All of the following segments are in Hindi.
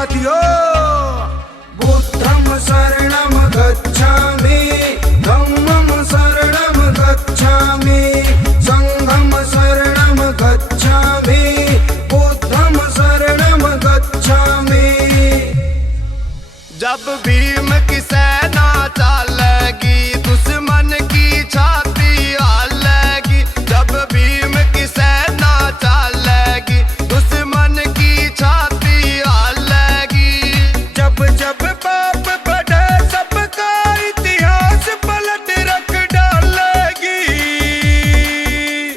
साथियों। बुद्धं शरणं गच्छामि, धम्मं शरणं गच्छामि, संघं शरणं गच्छामि, बुद्धं शरणं गच्छामि। जब भीम की सेना चलेगी दुश्मन की छाती हालेगी, जब भीम की सेना चलेगी दुश्मन की छाती हालेगी। जब जब पाप बढ़े सबका इतिहास पलट रख डालेगी,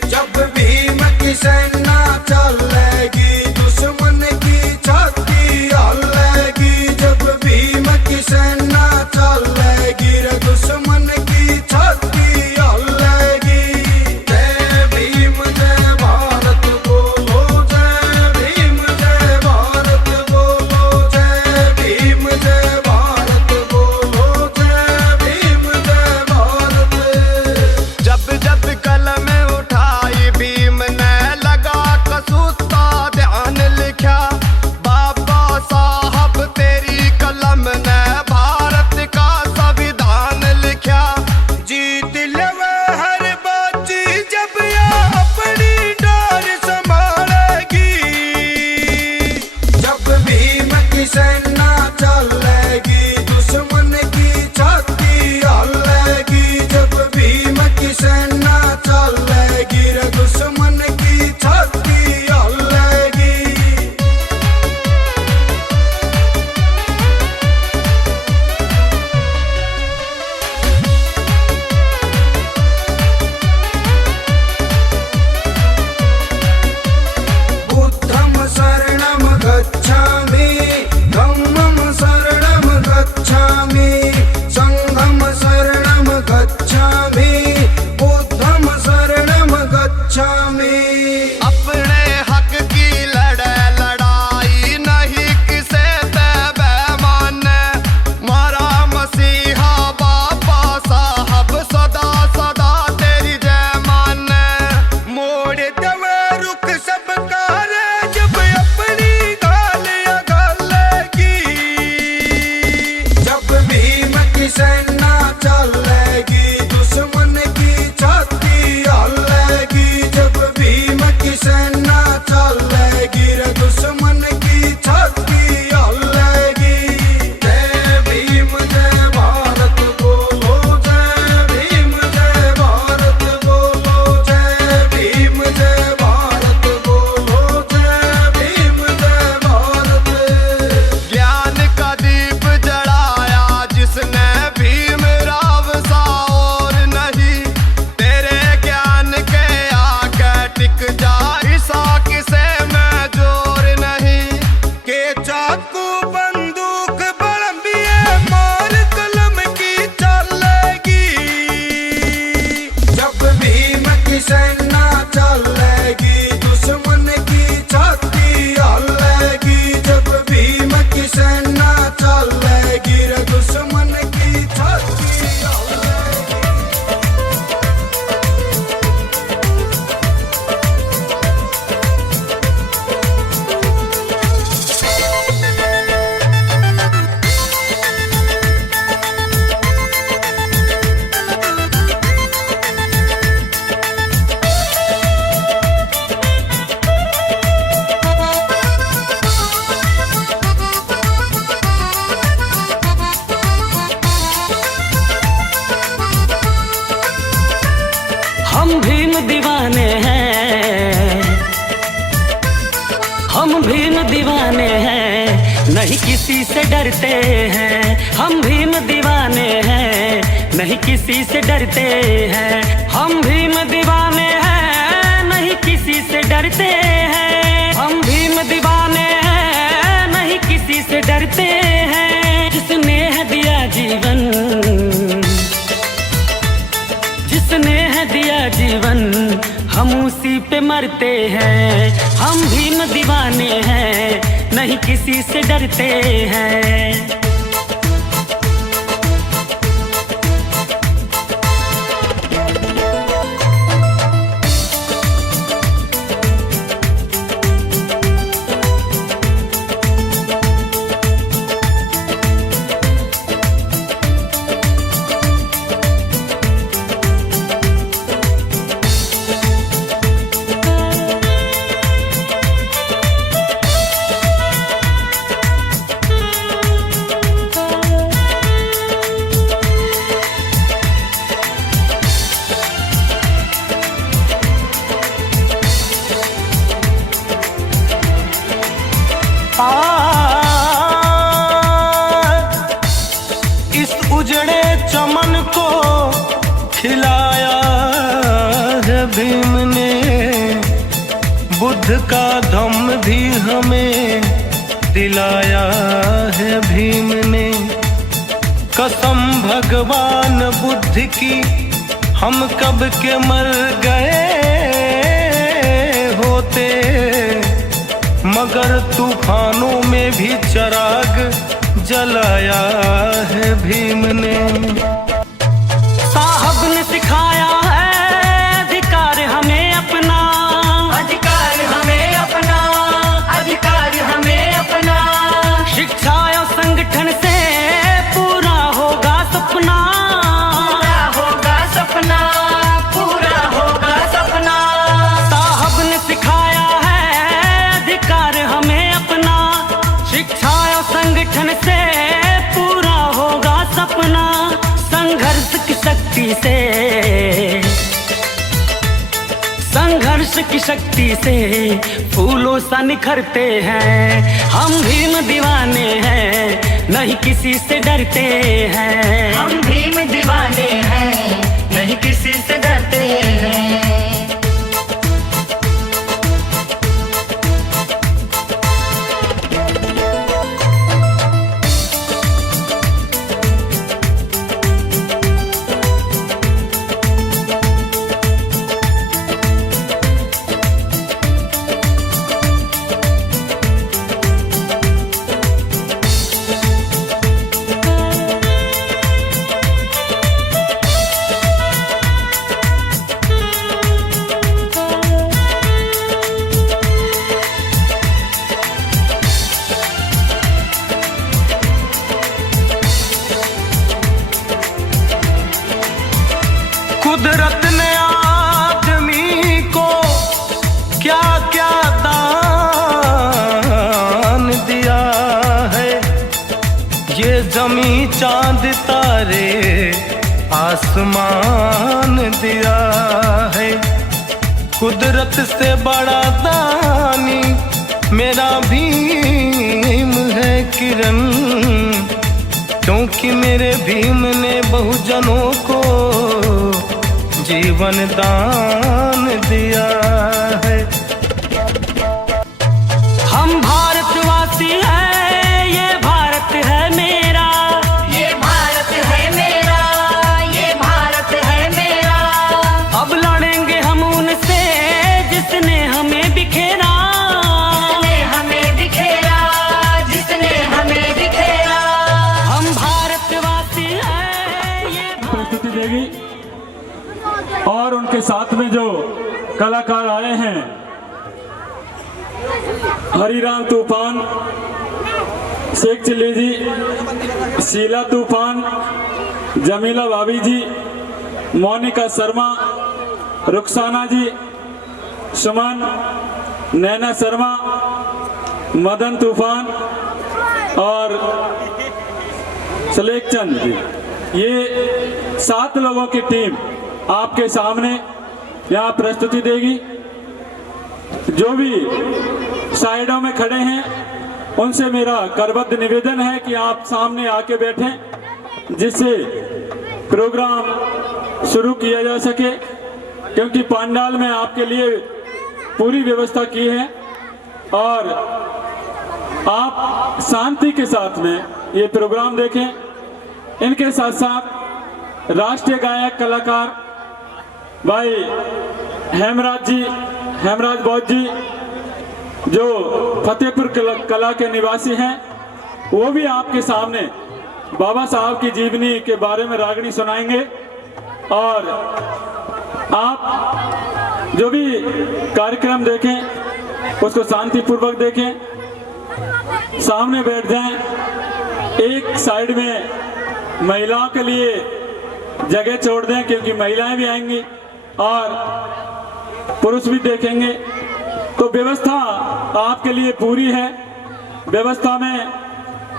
जब भीम की सेना चलेगी दुश्मन की छाती हालेगी, जब भीम की सेना चलेगी रे दुश्मन की छाती हालेगी। जय भीम जय भारत बोलो, जय भीम जय भारत बोलो, जय भीम जय भारत बोलो, जय भीम जय भारत। जब जब कलम उठाई भीम ने लगा कसूता ध्यान लिखा, बाबा साहब तेरी कलम ने भारत का संविधान लिखा। जीत लेवे हर बाजी जब ये अपनी डार संभालेगी, जब भीम की सेना चलेगी दुश्मन की छाती हालेगी, जब भीम की सेना चलेगी रे दुश्मन की छाती हालेगी। बुद्धं शरणं गच्छामि, धम्मं शरणं गच्छामि, संघं शरणं गच्छामि, बुद्धं शरणं गच्छामि। अपने हक की लड़े लड़ाई नहीं किसे ते बेमान, मारा मसीहा बाबा साहब सदा सदा तेरी जय मान। मोड़ दवे रुख सबका रे जब अपनी गालियां गालेगी, जब भीम की सेना चलेगी दुश्मन की छाती हालेगी, जब भीम की सेना चलेगी रे दुश्मन की छाती हालेगी। जय भीम जय भारत बोलो, जय भीम जय भारत बोलो, जय भीम जय भारत बोलो, जय भीम जय भारत। ज्ञान का दीप जलाया जिसने भीम राव सा और नहीं, तेरे ज्ञान के आगे टिक जा ईसा किसे में जोर नहीं। के चाकू बंदूक बड़ंबिए मार कलम की चलेगी, जब भीम की सेना चलेगी दुश्मन की छाती हालेगी, जब भीम की सेना चलेगी रे दुश्मन की छाती हालेगी। हम भीम दीवाने हैं, हम भीम दीवाने हैं, नहीं किसी से डरते हैं। हम भीम दीवाने हैं, नहीं किसी से डरते हैं। हम भीम दीवाने हैं, नहीं किसी से डरते हैं। हम भीम दीवाने हैं, नहीं किसी से डरते हैं। जिसने है दिया जीवन, जिसने है दिया जीवन, हम उसी पे मरते हैं। हम भीम दीवाने हैं, नहीं किसी से डरते हैं। चमन को खिलाया है भीम ने, बुद्ध का धम्म भी हमें दिलाया है भीम ने। कसम भगवान बुद्ध की हम कब के मर गए होते, मगर तूफानों में भी चिराग जलाया है भीम ने। साहब ने सिखाया है अधिकार हमें अपना, अधिकार हमें अपना, अधिकार हमें अपना। शिक्षा और संगठन से पूरा होगा सपना, पूरा होगा सपना, पूरा होगा सपना। साहब ने सिखाया है अधिकार हमें अपना, शिक्षा और संगठन से पूरा होगा सपना। संघर्ष की शक्ति से, संघर्ष की शक्ति से फूलों सा निखरते हैं। हम भीम दीवाने हैं, नहीं किसी से डरते हैं। हम भीम दीवाने हैं, नहीं किसी से डरते हैं। कुदरत ने आदमी को क्या क्या दान दिया है, ये जमी चांद तारे आसमान दिया है। कुदरत से बड़ा दानी मेरा भीम है किरण, क्योंकि मेरे भीम ने बहुजनों को जीवन दान दिया है। हम भारतवासी हैं, ये भारत है मेरा, ये भारत है मेरा, ये भारत है मेरा। अब लड़ेंगे हम उनसे जिसने हमें बिखेरा, जिसने हमें बिखेरा, जिसने हमें बिखेरा। हम भारतवासी हैं, ये प्रस्तुति देगी और उनके साथ में जो कलाकार आए हैं, हरिराम तूफान, शेख चिल्ली जी, शीला तूफान, जमीला भाभी जी, मोनिका शर्मा, रुखसाना जी, सुमन, नैना शर्मा, मदन तूफान और सलेख चंद जी, ये 7 लोगों की टीम आपके सामने यहाँ प्रस्तुति देगी। जो भी साइडों में खड़े हैं उनसे मेरा करबद्ध निवेदन है कि आप सामने आके बैठें, जिससे प्रोग्राम शुरू किया जा सके, क्योंकि पंडाल में आपके लिए पूरी व्यवस्था की है और आप शांति के साथ में ये प्रोग्राम देखें। इनके साथ साथ राष्ट्रीय गायक कलाकार भाई हेमराज जी, हेमराज बौद्ध जी, जो फतेहपुर कला के निवासी हैं, वो भी आपके सामने बाबा साहब की जीवनी के बारे में रागनी सुनाएंगे। और आप जो भी कार्यक्रम देखें उसको शांतिपूर्वक देखें, सामने बैठ जाएं। एक साइड में महिलाओं के लिए जगह छोड़ दें, क्योंकि महिलाएं भी आएंगी और पुरुष भी देखेंगे। तो व्यवस्था आपके लिए पूरी है। व्यवस्था में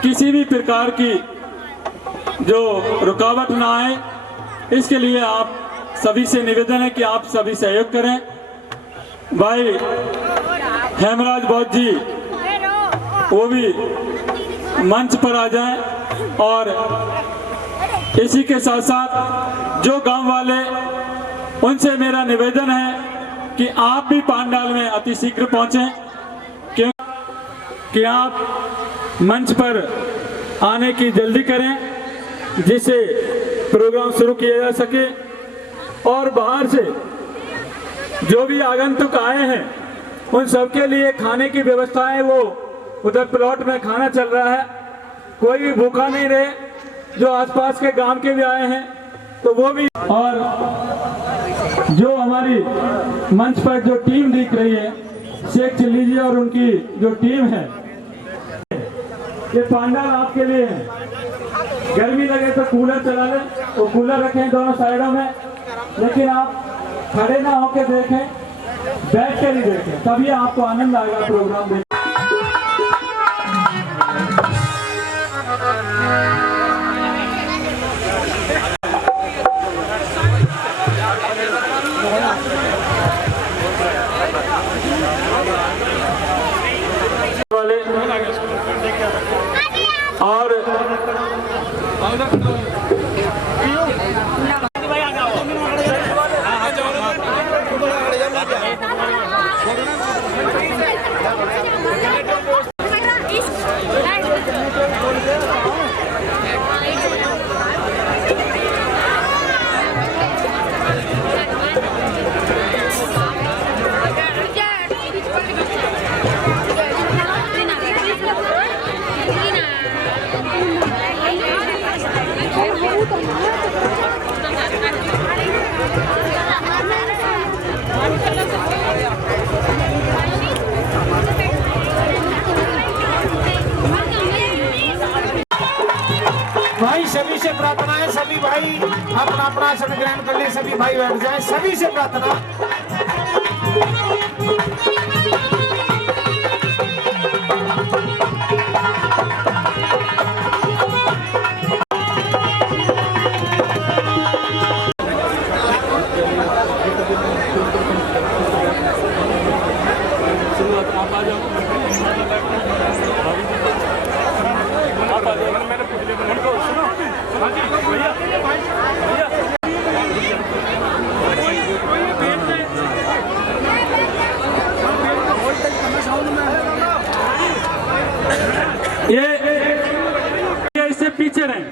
किसी भी प्रकार की जो रुकावट ना आए, इसके लिए आप सभी से निवेदन है कि आप सभी सहयोग करें। भाई हेमराज बौद्ध जी वो भी मंच पर आ जाएं और इसी के साथ साथ जो गांव वाले, उनसे मेरा निवेदन है कि आप भी पांडाल में अति शीघ्र पहुंचें, कि आप मंच पर आने की जल्दी करें, जिससे प्रोग्राम शुरू किया जा सके। और बाहर से जो भी आगंतुक आए हैं उन सबके लिए खाने की व्यवस्था है, वो उधर प्लॉट में खाना चल रहा है, कोई भी भूखा नहीं रहे। जो आसपास के गांव के भी आए हैं तो वो भी, और जो हमारी मंच पर जो टीम दिख रही है, शेख चिल्ली जी और उनकी जो टीम है, ये पांडाल आपके लिए है। गर्मी लगे तो कूलर चला लें, वो कूलर रखें दोनों साइडों में, लेकिन आप खड़े ना होकर देखें, बैठ कर ही देखें, तभी आपको आनंद आएगा प्रोग्राम देखने। वाले और भाई सभी से प्रार्थना है, सभी भाई अपना अपना आसन ग्रहण कर ले, सभी भाई बैठ जाए, सभी से प्रार्थना। ये इससे पीछे रहें,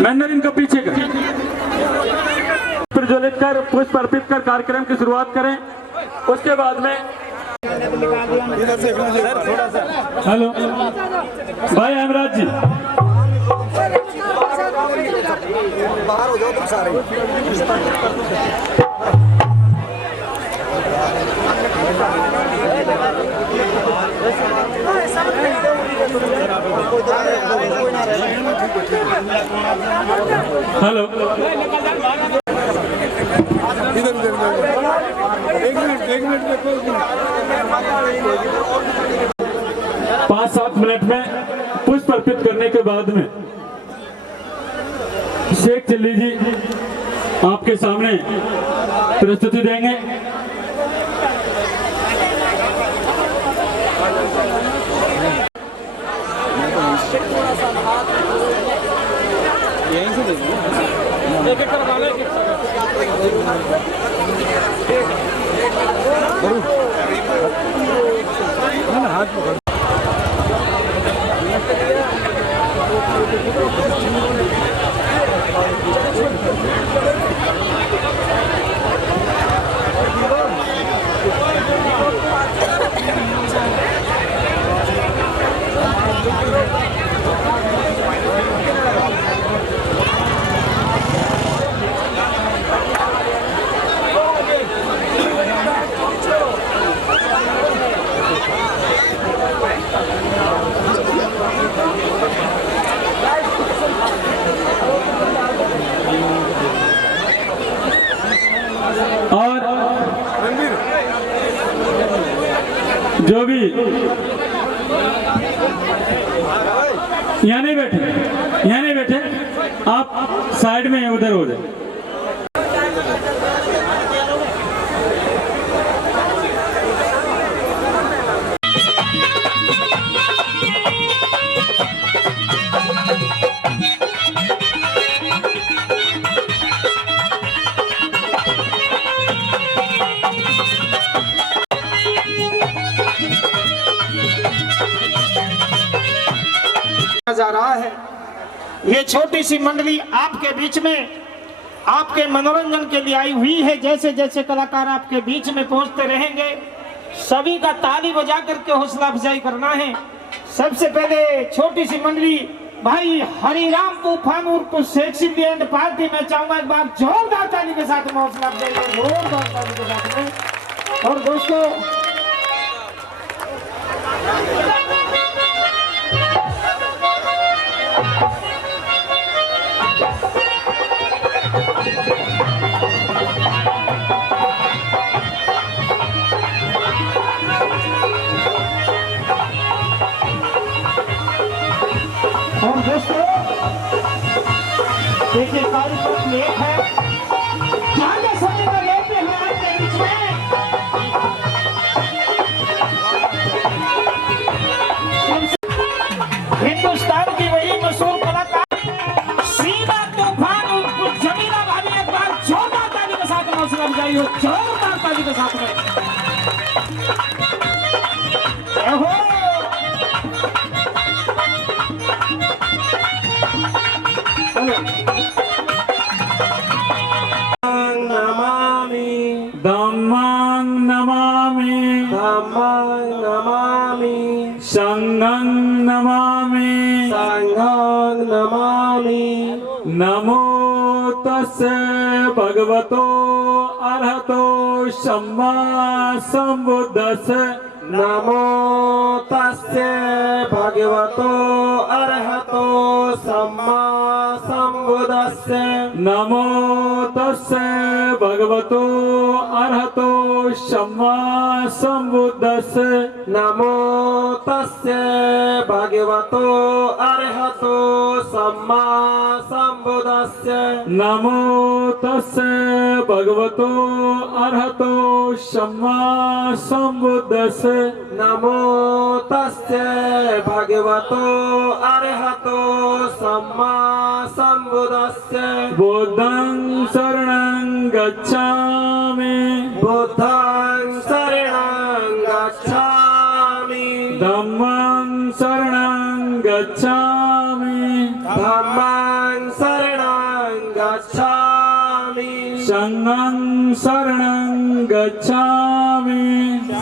मैंने इनको पीछे कर प्रज्वलित कर पुष्प अर्पित कर कार्यक्रम की शुरुआत करें। उसके बाद में हेलो भाई हेमराज जी, बाहर हो जाओ तुम सारे। हेलो एक मिनट 5-7 मिनट में पुष्प अर्पित करने के बाद में शेख चिल्ली जी आपके सामने प्रस्तुति देंगे। यहीं से हाथ पकड़। और जो भी यहाँ नहीं बैठे, आप साइड में उधर हो जाए। रहा है। ये छोटी सी मंडली आपके बीच में आपके मनोरंजन के लिए आई हुई है। जैसे जैसे कलाकार आपके बीच में पहुंचते रहेंगे, सभी का ताली बजा करके हौसला अफजाई करना है। सबसे पहले छोटी सी मंडली भाई हरिराम तूफान उर्फ सेक्सी बैंड पार्टी में चाहूंगा एक बार जोरदार ताली के साथ में हौसला अफजाई करें, जोरदार ताली के साथ में। और दोस्तों देखिए कार्यक्रम लेट है, ज्यादा समय का लेट है हमारे बीच में। हिंदुस्तान की वही मशहूर कलाकार सीमा तूफान उर्फ जमीला भाभी, एक बार जोरदार ताली के साथ में हौसला अफजाई हो, जोरदार ताली के साथ में। धम्मं नमामि धम्मं नमामि संघं नमामि संघं नमामि नमो तस्से भगवतो अरहतो सम्मा संबुद्धस्से नमो तस्से भगवतो अरहतो सम्मा संबुद्धस्से नमो तस्से भगवतो अरहतो सम्मा संबुद्धस्से नमो तस्से भगवतो अरहतो सम्मा संबुद्धस्से नमो तस्से भगवतो अरहतो सम्मा संबुद्धस्से नमो तस्से भगवतो अरहतो सम्मा संबुद्धस्से बुद्धं शरणं गच्छामि बुद्धं शरणं गच्छामि धम्मं शरणं गच्छामि धम्मं शरणं गच्छामि संघं शरणं गच्छामि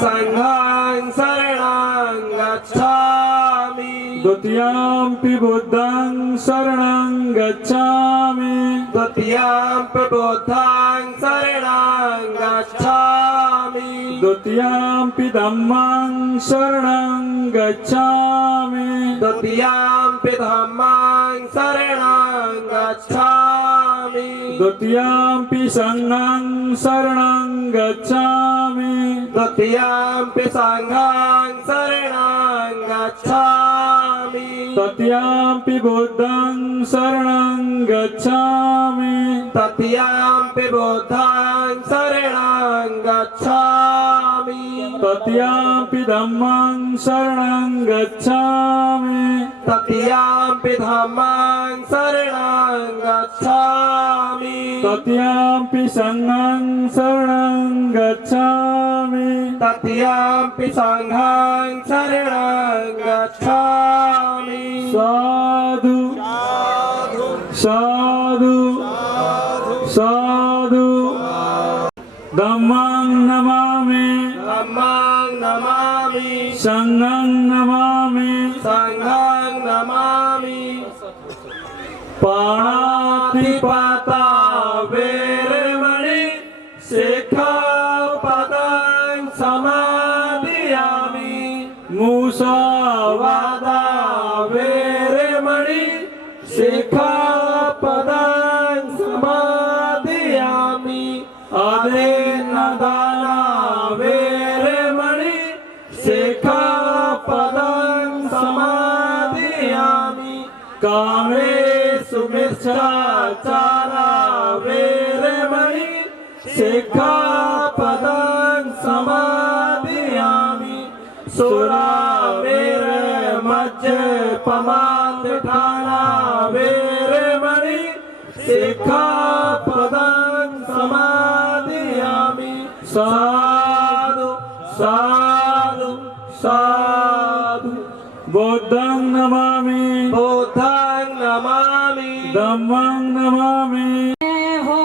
संघं शरणं गच्छामि द्वितीयंपि बुद्धं शरणं गच्छामि द्वितीयंपि बुद्धं शरणं गच्छामि द्वितीयंपि धम्मं शरणं गच्छामि द्वितीयंपि धम्मं शरणं गच्छामि द्वितीयंपि संघं शरणं गच्छामि द्वितीयंपि संघं शरणं गच्छामि तृतीयंपि बुद्धं शरणं गच्छामि तृतीयंपि बुद्धं शरणं गच्छामि तृतीयंपि धम्मं शरणं गच्छामि तृतीयंपि धम्मं शरणं गच्छामि तृतीयंपि संघं शरणं गच्छामि तृतीयंपि संघं शरणं गच्छामि साधु साधु साधु धम्मं नमामि धम्मं नमामि संघं नमामि संघं नमामि पाणातिपाता वेरमणि सिक्खापदं समादयामि मुसावादा वेरमणि सिक्खापदं समादयामि अदेनदाना वेरमणि सिक्खापदं समादयामि कामेषु मिथ्याचारा वेरमणि सिक्खापदं समादयामि सुरामेर मज्जपमादठाना वेरमणि सिक्खापदं समादयामि साधु साधु साधु बुद्धं नमामि बुद्धं नमामि धम्मं नमामि। हो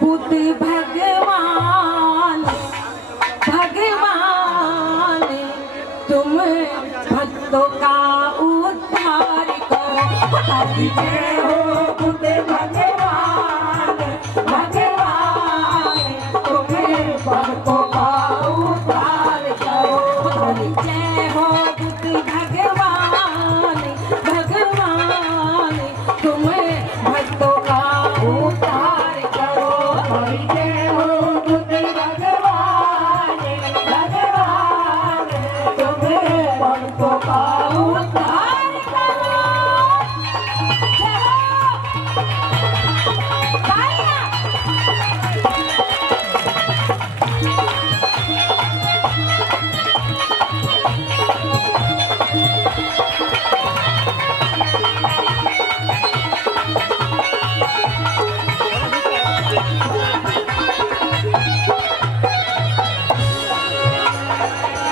बुद्ध भगवान भगवान तुम भक्तों का उद्धार करो। हरि जय हो बुद्ध भगवान भगवान तुम भक्तों का उद्धार करो। हरि जय हो बुद्ध भगवान भगवान तुम भक्तों का उद्धार करो। हरि जय हो बुद्ध भगवान भगवान तुम भक्तों का उद्धार करो। जय हो तालियां।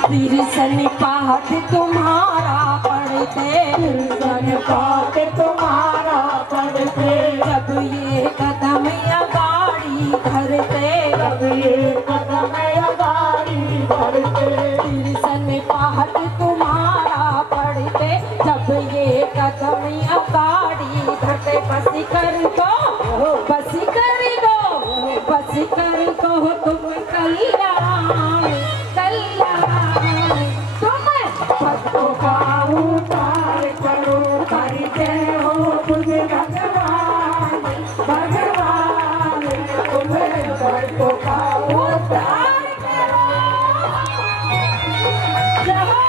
तिरसन पाठ तुम्हारा पढ़ते तिरसन पाठ तुम्हारा पढ़ते जब ये कदम अगाड़ी धरते जब ये कदम अगाड़ी धरते तिरसन पाठ तुम्हारा पढ़ते जब ये कदम अगाड़ी धरते बस कर दो बस कर दो बस कर दो तुम कल्याण कल्याण तुम भक्तों का उद्धार करो। हरि जय हो बुद्ध भगवान भगवान तुम भक्तों का उद्धार करो। जय हो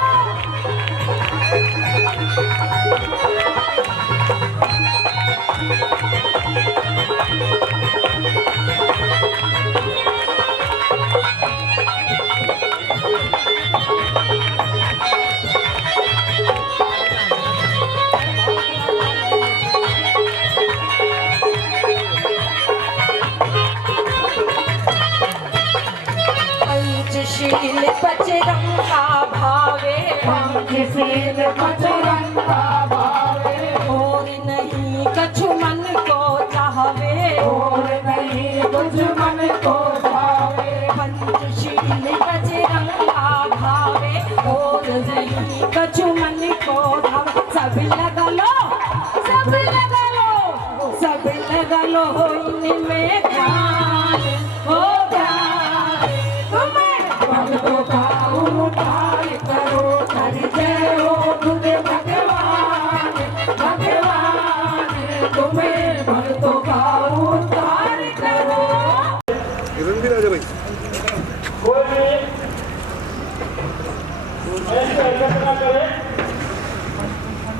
पंचशील बजरंगा भावे पंचशील बजरंगा भावे और नहीं कछु मन को चाहवे और नहीं कुछ मन को चाहवे पंचशील बजरंगा भावे और नहीं कछु मन को चाहवे सब लगा लो सब लगा लो सब लगा लो इनमें ध्यान हो ध्यान तुम्हें भक्तों का उद्धार करो। हरि जय हो बुद्ध भगवान भगवान तुम्हें भक्तों का उद्धार करो। कोई भी ऐसे हरकत ना करे।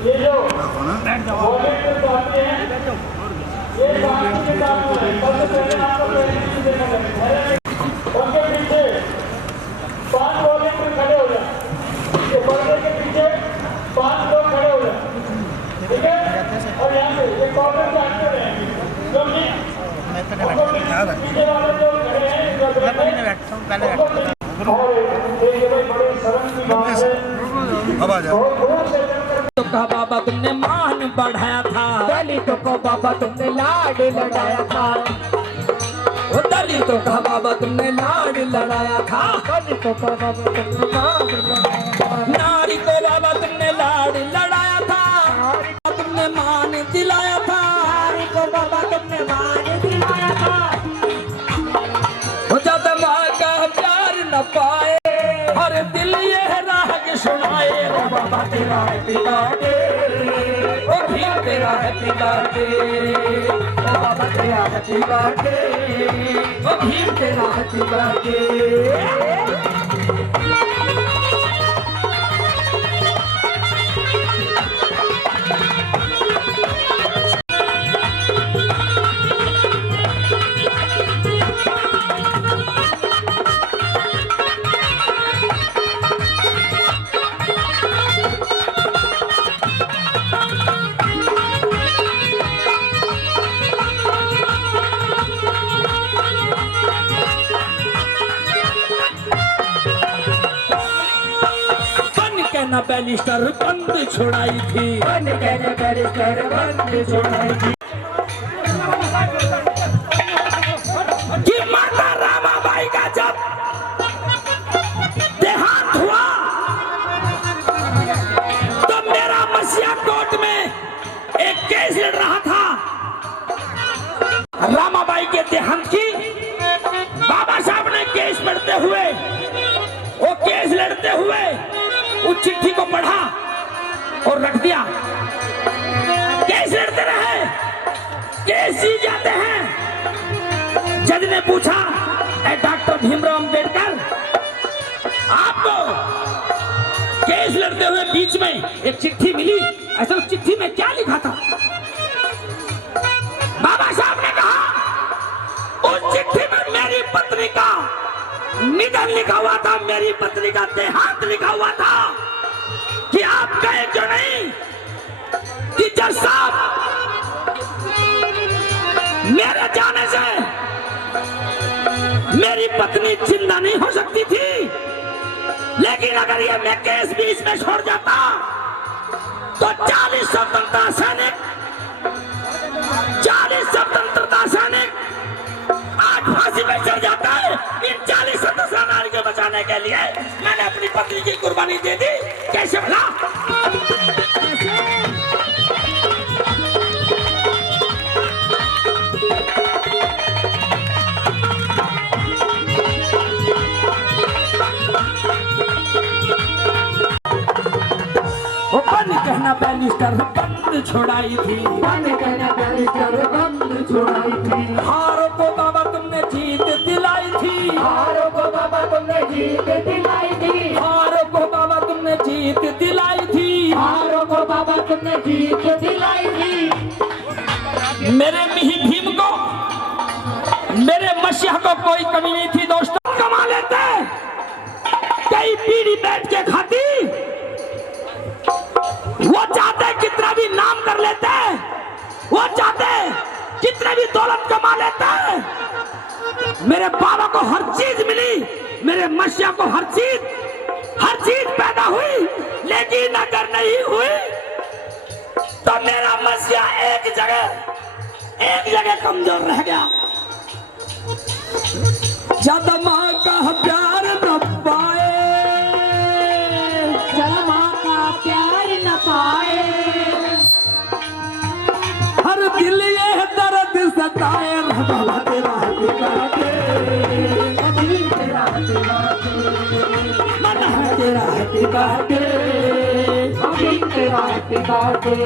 ये जो वॉलेंटियर तो आते हैं ये बाकी के काम है। सबसे पहले आपको ट्रेनिंग देना है। उनके पीछे 5 वॉलेंटियर खड़े हो जाए। ये पर्दे के पीछे 5 लोग खड़े हो जाए। ठीक है और यहाँ पे ये कॉर्नर पे आते रहेंगे क्योंकि पीछे वाले जो खड़े हैं और ये बड़े शर्म की बात है। अब आ जाओ। तो कहा बाबा तुमने मान बढ़ाया था दलितों को बाबा तुमने लाड लड़ाया था वो दलितों का बाबा तुमने लाड लड़ाया था दलितों को बाबा तुमने लाड लड़ाया था नारी को बाबा तुमने लाड लड़ाया था तुमने मान दिलाया था नारी को बाबा तुमने मान दिलाया था वो जब माँ का प्यार न पाए हर दिल ये राह के सुनाए रे बाबा तेरा है पिता के ओ भीम तेरा है पिता के ओ बाबा तेरा है पिता के ओ भीम तेरा है पिता के बैरिस्टर बंद छुड़ाई थी, बन गए बैरिस्टर बंद छुड़ाई थी। कि माता रामाबाई का जब देहांत हुआ तो मेरा मसीहा कोर्ट में एक केस लड़ रहा था रामाबाई के देहांत की। बाबा साहब ने केस लड़ते हुए, वो केस लड़ते हुए उस चिट्ठी को पढ़ा और रख दिया। केस लड़ते रहे, केस जीत जाते हैं। जज ने पूछा, डॉक्टर भीमराव अंबेडकर, आपको केस लड़ते हुए बीच में एक चिट्ठी मिली, ऐसा उस चिट्ठी में क्या लिखा था? बाबा साहब ने कहा, उस चिट्ठी में मेरी पत्नी का निधन लिखा हुआ था, मेरी पत्नी का देहांत लिखा हुआ था। कि आप कहे क्यों नहीं कि जज साहब, मेरे जाने से मेरी पत्नी जिंदा नहीं हो सकती थी, लेकिन अगर ये मैं केस बीच में छोड़ जाता तो 40 स्वतंत्रता सैनिक, 40 स्वतंत्रता सैनिक आज फांसी पे चढ़ जाता है। इन 40 स्वतंत्रता नारी को बचाने के लिए मैंने अपनी पत्नी की कुर्बानी दे दी। कैसे भला? बन कहना बैरिस्टर बंद छुड़ाई थी, बन कहना बैरिस्टर बंद छुड़ाई थी। हारों को बाबा तुमने जीत दिलाई थी, हारों को बाबा तुमने जीत दिलाई थी, हारों को बाबा तुमने जीत दिलाई थी, हारों को बाबा तुमने जीत दिलाई थी। मेरे भीम को, मेरे मसीहा को कोई कमी नहीं थी दोस्तों। कमा लेते कई पीढ़ी बैठ के खाती, वो चाहते कितना भी नाम कर लेते, वो चाहते कितने भी दौलत कमा लेते। मेरे बाबा को हर चीज मिली, मेरे मसीहा को हर चीज पैदा हुई, लेकिन अगर नहीं हुई तो मेरा मसीहा एक जगह कमजोर रह गया। जब माँ का प्यार न पाए, जब माँ का प्यार न पाए, हर दिल ये दर्द सताए। बाबा तेरा बाटे, तेरा मन है तेरा बाटे, तेरा बाटे।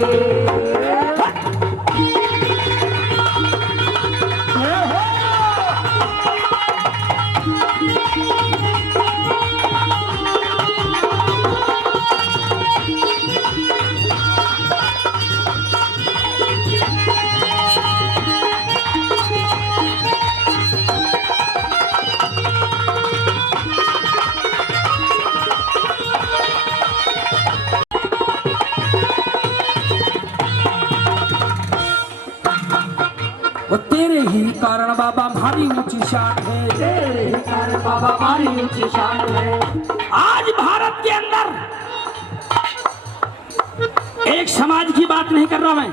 वो तेरे ही कारण बाबा हमारी ऊंची शान है, तेरे ही कारण बाबा हमारी ऊंची शान है। आज भारत के अंदर एक समाज की बात नहीं कर रहा मैं,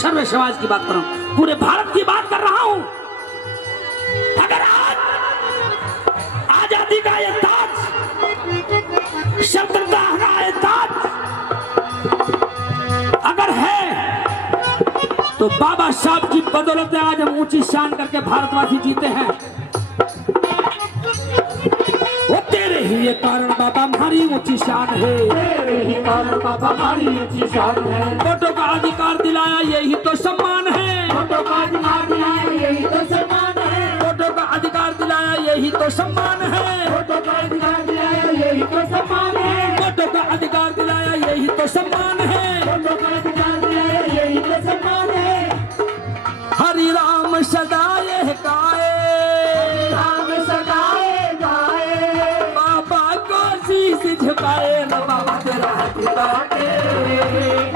सर्व समाज की बात कर रहा हूं, पूरे भारत की बात कर रहा हूं। अगर आज आजादी का ये ताज, स्वतंत्रता का ये ताज अगर है तो बाबा साहब की बदौलत आज हम ऊंची शान करके भारतवासी जीते हैं। वो तेरे ही ये कारण बाबा हमारी ऊंची शान है, तेरे ही कारण बाबा हमारी ऊंची शान है। वोटों का अधिकार दिलाया यही तो सम्मान है, वोटों का अधिकार दिलाया यही तो सम्मान है, वोटों का अधिकार दिलाया यही तो सम्मान है, वोटों का अधिकार दिलाया यही तो सम्मान है, वोटों का अधिकार दिलाया यही तो सम्मान है, वोटों का अधिकार दिलाया यही तो सम्मान है। हरि राम सदाए गाए, राम सदाए गाए, बाबा को शीश झुकाए न। बाबा तेरा हैप्पी बर्थडे,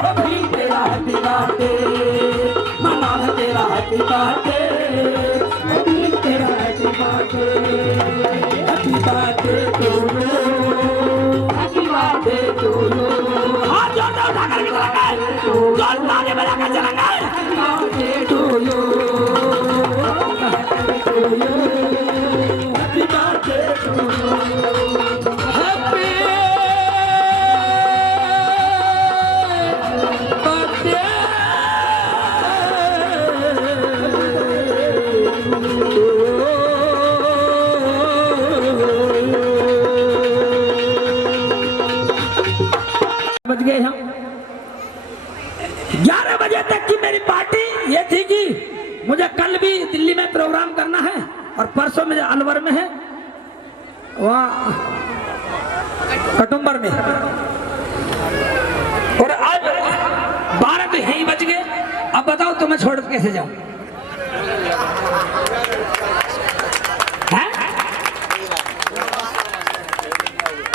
अभी तेरा हैप्पी बर्थडे, मना तेरा हैप्पी बर्थडे, अभी तेरा happy birthday, happy birthday to you, happy birthday to you. मेरी पार्टी ये थी कि मुझे कल भी दिल्ली में प्रोग्राम करना है और परसों मुझे अलवर में है, वहाँ कटुम्बर में, और अब 12 तो यहीं बच गए। अब बताओ तो मैं छोड़ कैसे जाऊं?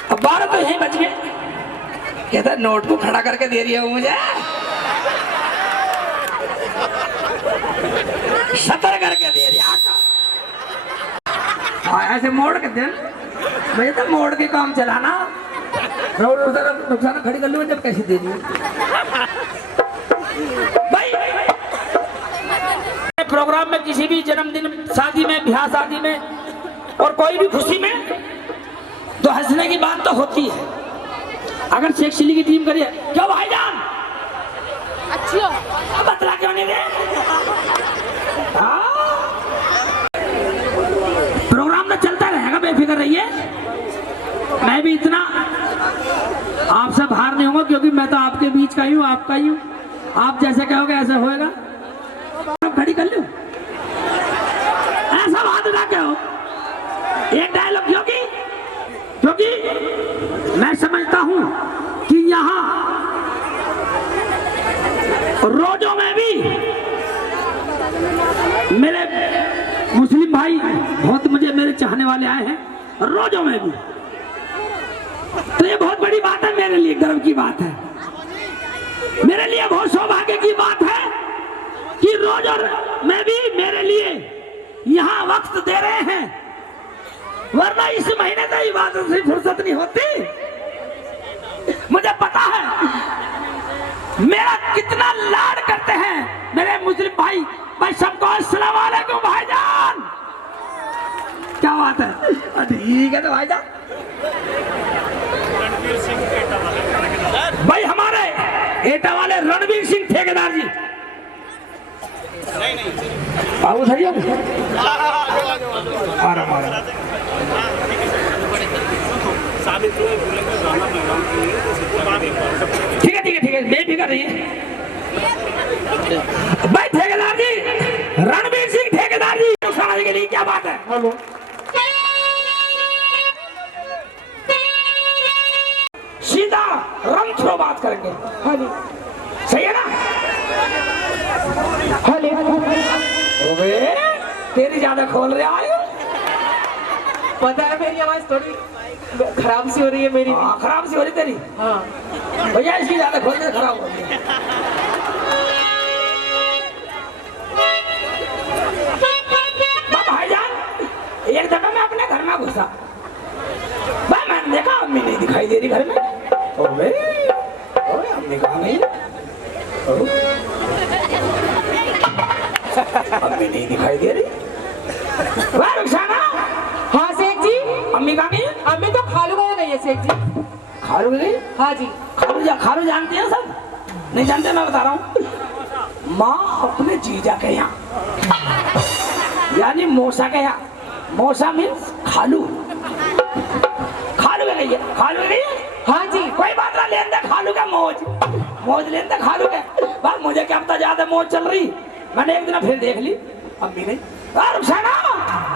अब 12 तो यहीं बच गए। कहता नोट को खड़ा करके दे रही है मुझे, 70 करके दे रही है। ऐसे मोड़ के दे भैया, तो मोड़ के काम चलाना, नुकसान खड़ी कर लूँ जब कैसे दे दी भाई। प्रोग्राम में किसी भी जन्मदिन, शादी में, ब्याह शादी में और कोई भी खुशी में तो हंसने की बात तो होती है। अगर शेख चिल्ली की टीम करिए, क्यों भाईजान अच्छा बतला क्यों नहीं दे? प्रोग्राम तो चलता रहेगा, बेफिक्र रहिए। मैं भी इतना आपसे बाहर नहीं होगा, क्योंकि मैं तो आपके बीच का ही हूँ, आपका ही हूँ। आप जैसे कहोगे ऐसे होएगा। आप खड़ी कर लो, ऐसा बात ना कहो। एक डायलॉग, क्योंकि मैं समझता हूँ कि यहाँ रोजों में भी मेरे मुस्लिम भाई बहुत मुझे मेरे चाहने वाले आए हैं, रोजों में भी। तो ये बहुत बड़ी बात है, मेरे लिए गर्व की बात है, मेरे लिए बहुत सौभाग्य की बात है कि रोजों में भी मेरे लिए यहाँ वक्त दे रहे हैं, वरना इस महीने तो इबादत से फुर्सत नहीं होती। मुझे पता है मेरा कितना लाड करते हैं मेरे मुस्लिम भाई। भाई सबको अस्सलाम वालेकुम भाईजान, क्या बात है? ठीक है तो भाईजान। भाई हमारे एटा वाले रणवीर सिंह ठेकेदार जी, बाबू सही है, ठीक है बेफिक्र रहिए। भाई ठेकेदार जी, रणवीर सिंह ठेकेदार जी, नुकसान के लिए क्या बात है? हेलो, सीधा रन थ्रो बात करेंगे। हेलो, सही है ना? हेलो, तेरी ज्यादा खोल रहे आए। पता है मेरी आवाज थोड़ी खराब सी हो रही है मेरी। खराब सी हो रही तेरी? हाँ भैया, इसकी ज्यादा खोल दे, खराब हो रही है। भाईजान, एक दफा मैं अपने घर में घुसा, भाई मैंने देखा अम्मी नहीं दिखाई दे रही घर में। अम्मी कहाँ गई? अम्मी नहीं दिखाई दे रही। रुखसाना। हाँ सेठ जी। अम्मी कहाँ गई? अम्मी तो खालू गई है सेठ जी। खालू गई? हाँ जी। खालू जानते हैं सब? नहीं जानते, मैं बता रहा हूँ। माँ अपने जीजा के यहाँ, यानी मौसा के यहाँ, मौसा मीन्स खालू, खालू गई है। खालू गई है? हाँ जी। कोई बात ना, लेन दे खालू का मौज लेन दे खालू के। बस मुझे क्या पता ज्यादा मौज चल रही। मैंने एक दिन फिर देख ली, अम्मी नहीं। रुखसाना।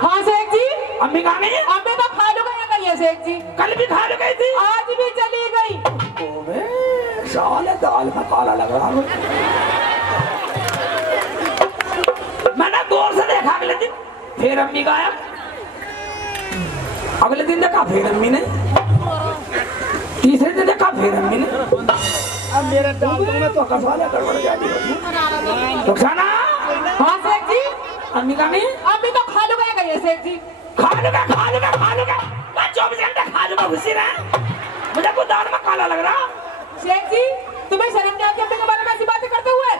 हाँ सेठ जी। अम्मी कहाँ गई? अम्मी तो खालू गई है सेठ जी। कल भी खालू गई थी, आज भी चली गई। ओबे साले दाल में काला लग रहा है। मैंने गौर से देखा, अगले दिन फिर अम्मी गायब, अगले दिन देखा फिर अम्मी नहीं, तीसरे दिन देखा फिर अम्मी नहीं। अब मेरे दाल में तो कसाले गड़बड़ जाती है। रुखसाना। हाँ सेठ जी। अम्मी का नहीं? अम्मी तो खालू गई है सेठ जी। खालू का 24 घंटे खालू में घुसी रहे। मुझे को दाल में काला लग रहा। सेठ जी, तुम्हें शर्म नहीं आती अपने बारे में ऐसी बातें करते हुए?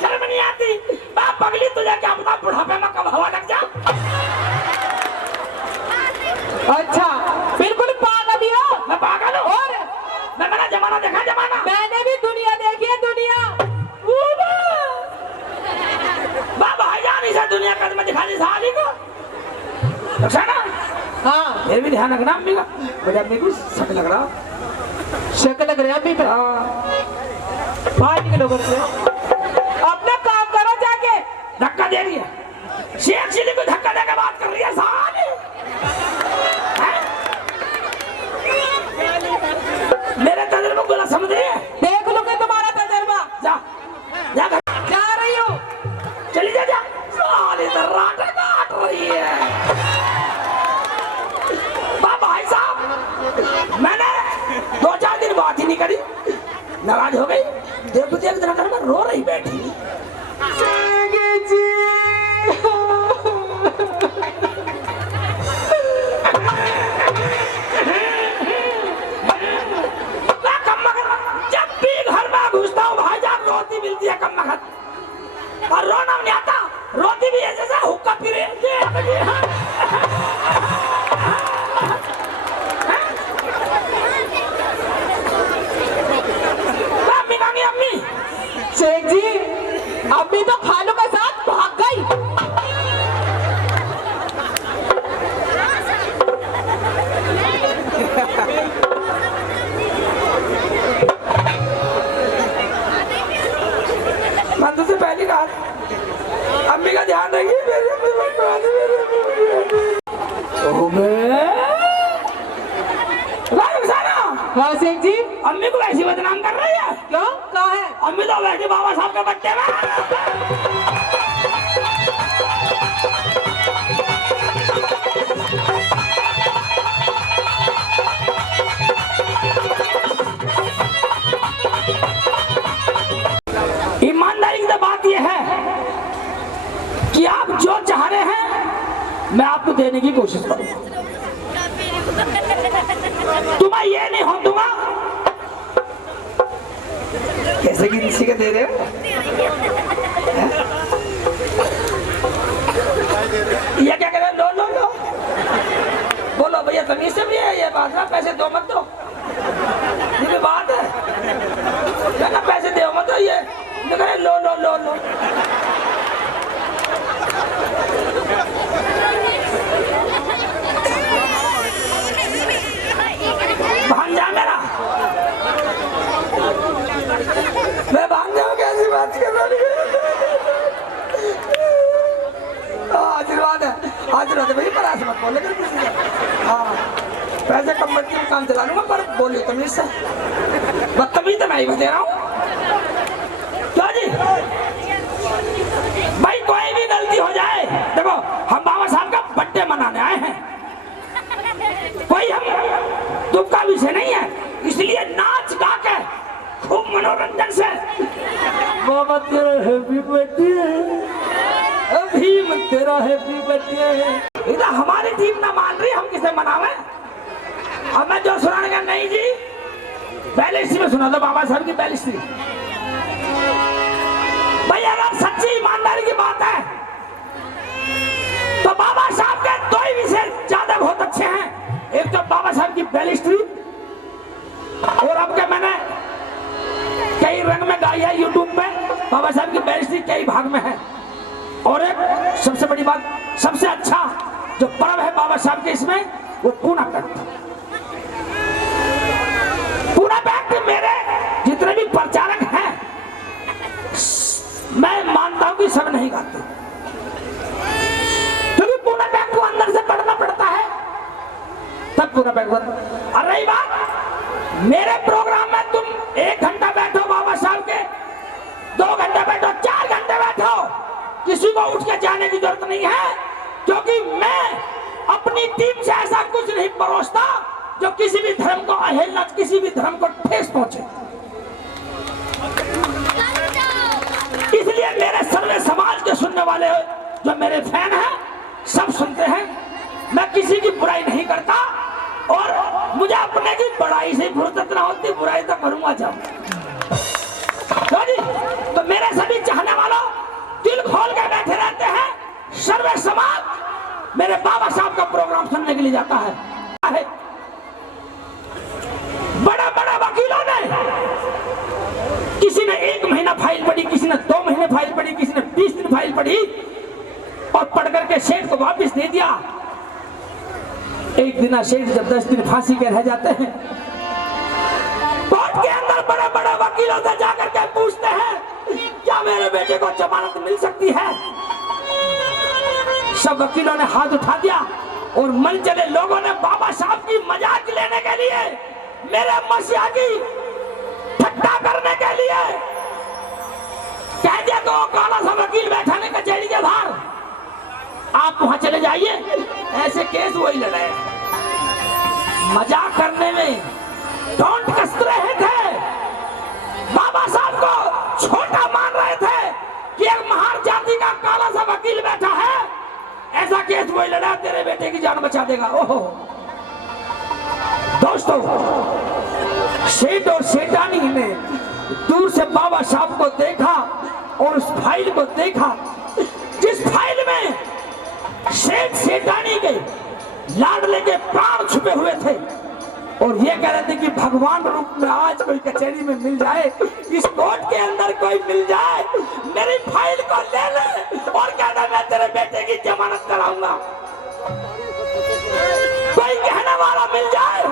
शर्म नहीं आती? बाप पगली, तुझे क्या पता बुढ़ापे में कब हवा लग जा। अच्छा, बिल्कुल पागल ही हो। मैं पागल हूँ? और मैं मेरा जमाना देखा, जमाना मैंने भी दुनिया देखी है, दुनिया। भाईजान इसे दुनिया कद में दिखा दी साली को। रुखसाना। हाँ। फिर भी ध्यान रखना अम्मी का, मुझे अम्मी को शक लग रहा। शक लग रहा है अम्मी पे? बाहर निकलो घर से। अब वही बैठी। जब भी घर में घुसता हूँ भाईजान रोटी मिलती है कम वक्त और रोना नहीं आता, रोटी भी ऐसे जैसे हुक्का फिरे। अम्मी कहाँ गई अम्मी? शेख जी अम्मी तो खानों के साथ भाग गई। मंदिर से पहली रात अम्मी का ध्यान रखिए। मेरी अम्मी बता दे, मेरी अम्मी हाँ शेख जी। अम्मी को वैसी बदनाम कर रही है। क्यों? कहाँ है? अम्मी तो बैठी बाबा साहब के बच्चे में। ईमानदारी की तो बात यह है कि आप जो चाह रहे हैं मैं आपको देने की कोशिश करूंगा। तुम्हें ये नहीं हो दूंगा। कैसे कि किसी के दे रहे हो? ये क्या कह रहे हो? लो लो लो बोलो भैया, तमीज से भी है ये बात ना, पैसे दो मत दो, ये भी बात है ना, पैसे दो मत दो। ये लो लो लो लो भांजा मेरा, मैं भांजा हूँ। कैसी बात कर रही है? आशीर्वाद है, आशीर्वाद है भाई, पर ऐसे मत बोले किसी से। हाँ पैसे कम बच के काम चला लूंगा, पर बोलिए तमीज से। बदतमीज तो मैं ही दे रहा हूँ। क्यों जी भाई, कोई भी गलती हो जाए, देखो हम बाबा साहब का बर्थडे मनाने आए हैं, कोई हम दुख का विषय नहीं है, इसलिए नाच गा के खूब मनोरंजन से बाबा तेरा हैप्पी बर्थडे, भीम तेरा हैप्पी बर्थडे। इधर हमारी टीम ना मान रही, हम किसे मनावे? अब मैं जो सुनाने का नहीं जी, बैलिस्ट्री में सुना दो बाबा साहब की बैलिस्ट्री। भाई अगर सच्ची ईमानदारी की बात है तो बाबा साहब के दो ही विषय ज्यादा बहुत अच्छे हैं। एक तो बाबा साहब की बैलिस्ट्री, और अब के मैंने कई रंग में गाई है यूट्यूब पे, बाबा साहब की बैलिस्ट्री कई भाग में है। और एक सबसे बड़ी बात, सबसे अच्छा जो पर्व है बाबा साहब के इसमें, वो पूना पैक्ट। पूना पैक्ट मेरे जितने भी प्रचारक हैं, मैं मानता हूं कि सब नहीं गाते, क्योंकि पूरा पैक्ट को अंदर से पढ़ना पड़ता है, तब पूरा पैक्ट। और रही बात मेरे प्रोग्राम में, तुम 1 घंटा बैठो बाबा साहब के, 2 घंटे बैठो, 4 घंटे बैठो, किसी को उठ के जाने की जरूरत नहीं है, क्योंकि मैं अपनी टीम से ऐसा कुछ नहीं परोसता जो किसी भी धर्म को अवहेलना, किसी भी धर्म को ठेस पहुंचे। इसलिए मेरे सर्वे समाज के सुनने वाले जो मेरे फैन हैं, सब सुनते हैं। मैं किसी की बुराई नहीं करता, और मुझे अपने की बड़ाई से फुर्सत ना होती, बुराई तो करूंगा जब। तो मेरे सभी चाहने वालों दिल खोल के बैठे रहते हैं। सर्वे समाज मेरे बाबा साहब का प्रोग्राम सुनने के लिए जाता है। बड़े बड़े वकीलों ने, किसी ने 1 महीना फाइल पढ़ी, किसी ने 2 महीने फाइल पढ़ी, किसी ने 20 दिन फाइल पढ़ी, और पढ़ करके शेख को वापस दे दिया। एक दिन शेख जब 10 दिन फांसी के रह जाते हैं, कोर्ट के अंदर बड़े बड़े वकीलों से जाकर के पूछते हैं, क्या मेरे बेटे को जमानत मिल सकती है? सब वकीलों ने हाथ उठा दिया, और मन चले लोगों ने बाबा साहब की मजाक लेने के लिए, मेरे मसीहा की ठट्टा करने के लिए कह दिया तो काला सा वकील बैठा है कचहरी के बाहर, आप वहां चले जाइए, ऐसे केस वही लड़ाए। मजाक करने में टोंट कस रहे थे, बाबा साहब को छोटा मान रहे का काला सा वकील बैठा है, ऐसा केस कोई लड़ा तेरे बेटे की जान बचा देगा। ओहो दोस्तों, सेठ और सेठानी ने दूर से बाबा साहब को देखा और उस फाइल को देखा जिस फाइल में सेठ सेठानी के लाडले के प्राण छुपे हुए थे, और ये कह रहे थे कि भगवान रूप में आज कोई कचहरी में मिल जाए, इस कोर्ट के अंदर कोई मिल जाए, मेरी फाइल को ले ले और कहना मैं तेरे बेटे की जमानत कराऊंगा। कोई कहने वाला मिल जाए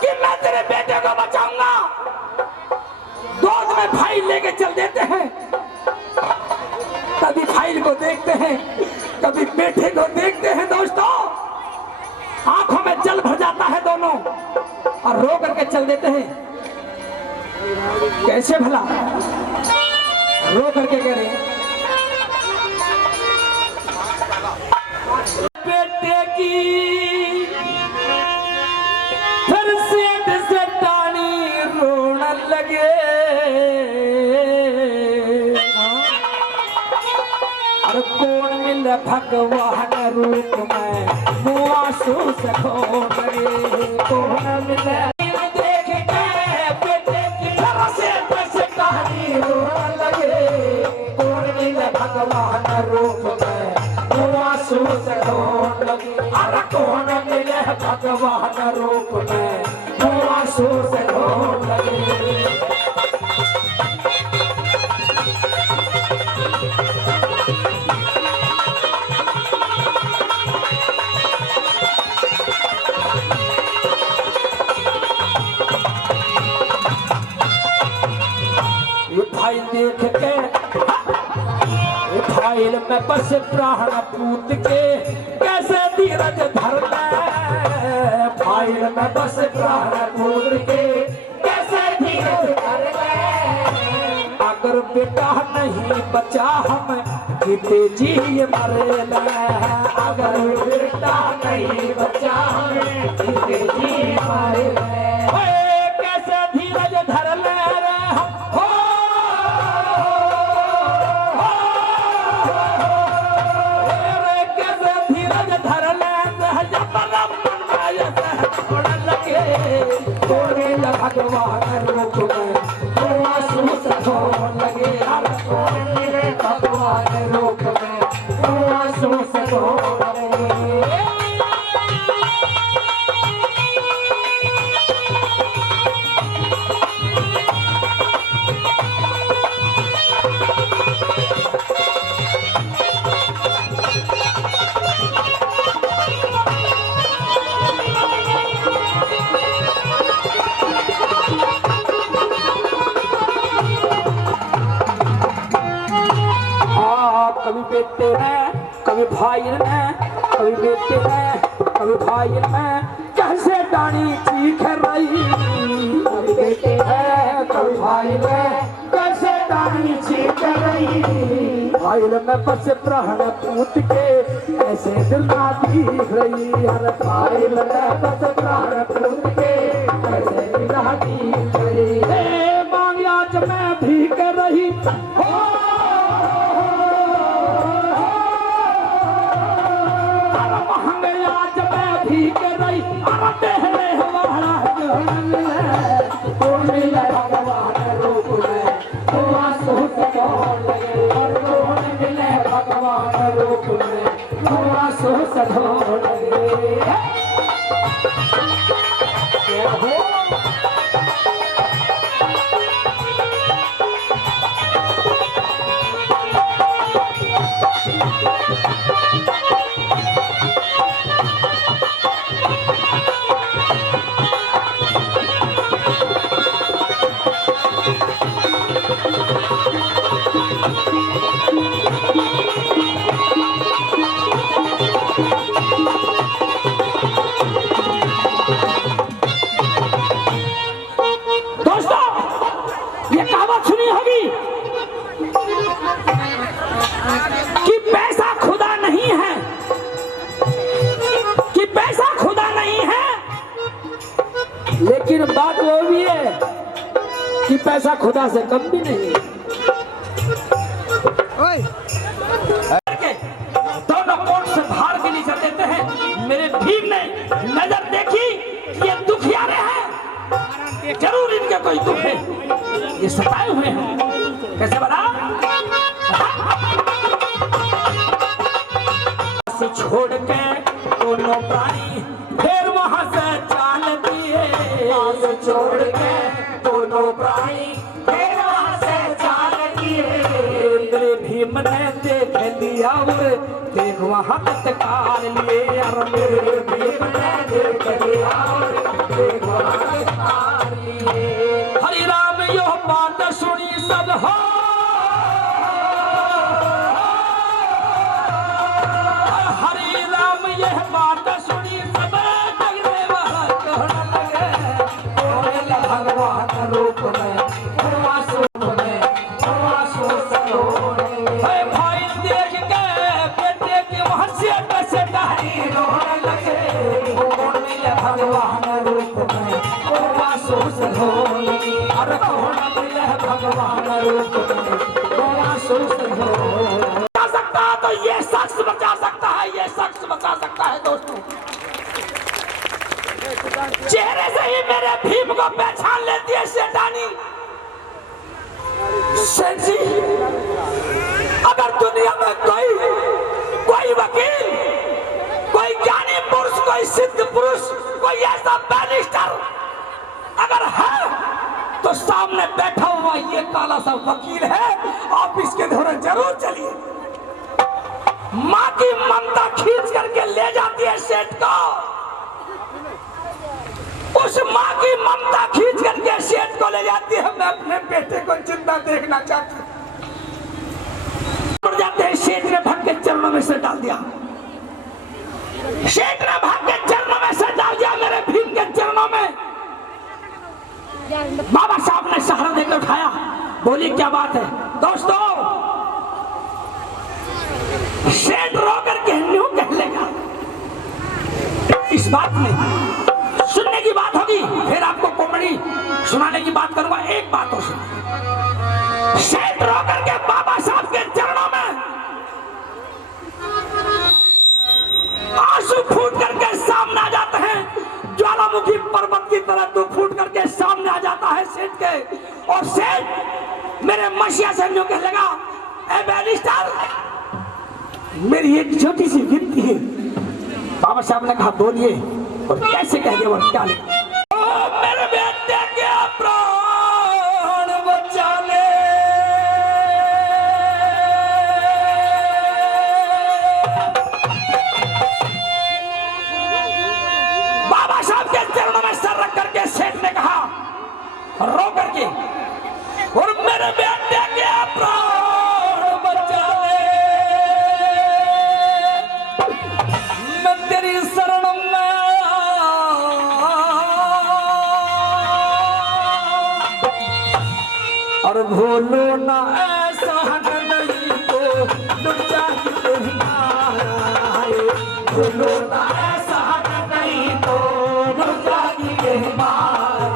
कि मैं तेरे बेटे को बचाऊंगा, गोद में फाइल लेके चल देते हैं। कभी फाइल को देखते हैं, कभी बेटे को देखते हैं। दोस्तों, आंखों में जल भर जाता है दोनों, और रो करके चल देते हैं। कैसे भला रो करके कह रहे हैं, बेटे की फिर से टानी रोने लगे। और कौन मिले भगवान रूप में मुआसू से खो लगे। कौन मिले देख के बेटे की फिर से टानी रोने लगे। कौन मिले भगवान रूप में मुआसू से खो लगे। अरे कौन मिले भगवान रूप में मुआसू से खो लगे। फाइल देख के, फाइल में बस प्राण पूत के कैसे धीरज धरना। फाइल में बस प्राण पूत के कैसे धीरज धरना। अगर बेटा नहीं बचा हम जीते जी मरेला। अगर बेटा नहीं बचा हम जीते जी मरेला। कैसे धीरज धरना भगवान रूप में मुआसू से खो लगे। भगवान रूप में मुआसू से खो लगे। कभी बेटे ने, कभी भाई ने, कभी बेटे ने, कभी भाई ने कैसे डानी चीख रही। कभी बेटे ने, कभी भाई ने कैसे डानी चीख रही। फाइल में बस प्राण पूत के ऐसे दिल ना दिख रही। हर फाइल में बस प्राण पूत के ऐसे दिल ना दिख रही। मांग आज मैं भीग रही भगवान रूप में मुआसू से खो लगे। और कौन मिले भगवान रूप में मुआसू से खो लगे। लेकिन बात वो भी है कि पैसा खुदा से कम भी नहीं। ये सताए हुए हैं। कैसे बना? छोड़ के दोनों प्राणी फिर वहां से चाल दिए, छोड़ के दोनों प्राणी फिर वहां से चाल दिए। मेरे भीम ने देख लिया और देख वहां तत्काल लिए, और मेरे भीम ने देख लिया और देख वहां तत्काल लिए। हरि राम यो बात सुनी सब हो, हरि राम यह बात सुनी सब जगने वाला कहने लगे, बोले भगवान रूप में पूर्वासुर में पूर्वासुर सलोने। भाई देख के बेटे की वहसियत से डाही रोने लगे, बोले भगवान रूप में पूर्वासुर सलोने। अरे कौन मिले भगवान रूप में पूर्वासुर सलोने। बचा सकता तो ये शख्स बचा सकता है, ये शख्स बचा सकता है दोस्तों। चेहरे से ही मेरे भीम को पहचान लेती है शैतानी। सेंसी, अगर दुनिया में कोई वकील, कोई ज्ञानी पुरुष, कोई सिद्ध पुरुष, कोई ऐसा बैरिस्टर अगर है तो सामने बैठा हुआ ये काला सा वकील है। आप इसके दौरान जरूर चलिए। माँ की ममता खींच करके ले जाती है सेठ को, उस माँ की ममता खींच करके सेठ को ले जाती है। मैं अपने बेटे को जिंदा देखना चाहती हूँ। जाते हैं, सेठ ने भाग के चरणों में से डाल दिया, सेठ ने भाग के चरणों में से डाल दिया मेरे भीम के चरणों में। बाबा साहब ने सहारा देकर उठाया, बोली क्या बात है दोस्तों। सेठ रो करके न्यू कह लेगा, इस बात में सुनने की बात होगी, फिर आपको कॉमेडी सुनाने की बात करूंगा। एक बात हो सुनो, सेठ रो करके बाबा साहब के चरणों में आंसू फूट करके सामने आ जाते हैं, ज्वालामुखी पर्वत की तरह तो फूट करके सामने आ जाता है सेठ के। और सेठ मेरे मसीहा से न्यू कह लेगा, ए बैरिस्टर मेरी एक छोटी सी विनती है। बाबा साहब ने कहा बोलिए, और कैसे कह दिया और क्या लिखा। मेरे बेटे के प्राण बचा ले, बाबा साहब के चरणों में सर रख करके सेठ ने कहा रो करके, और मेरे बेटे के प्राण बचा ले, मैं तेरी शरण में और भूलो ना ऐसा नहीं तो लुट जाएगी माए, भूलो ना ऐसा नहीं तो लुट जाएगी माए।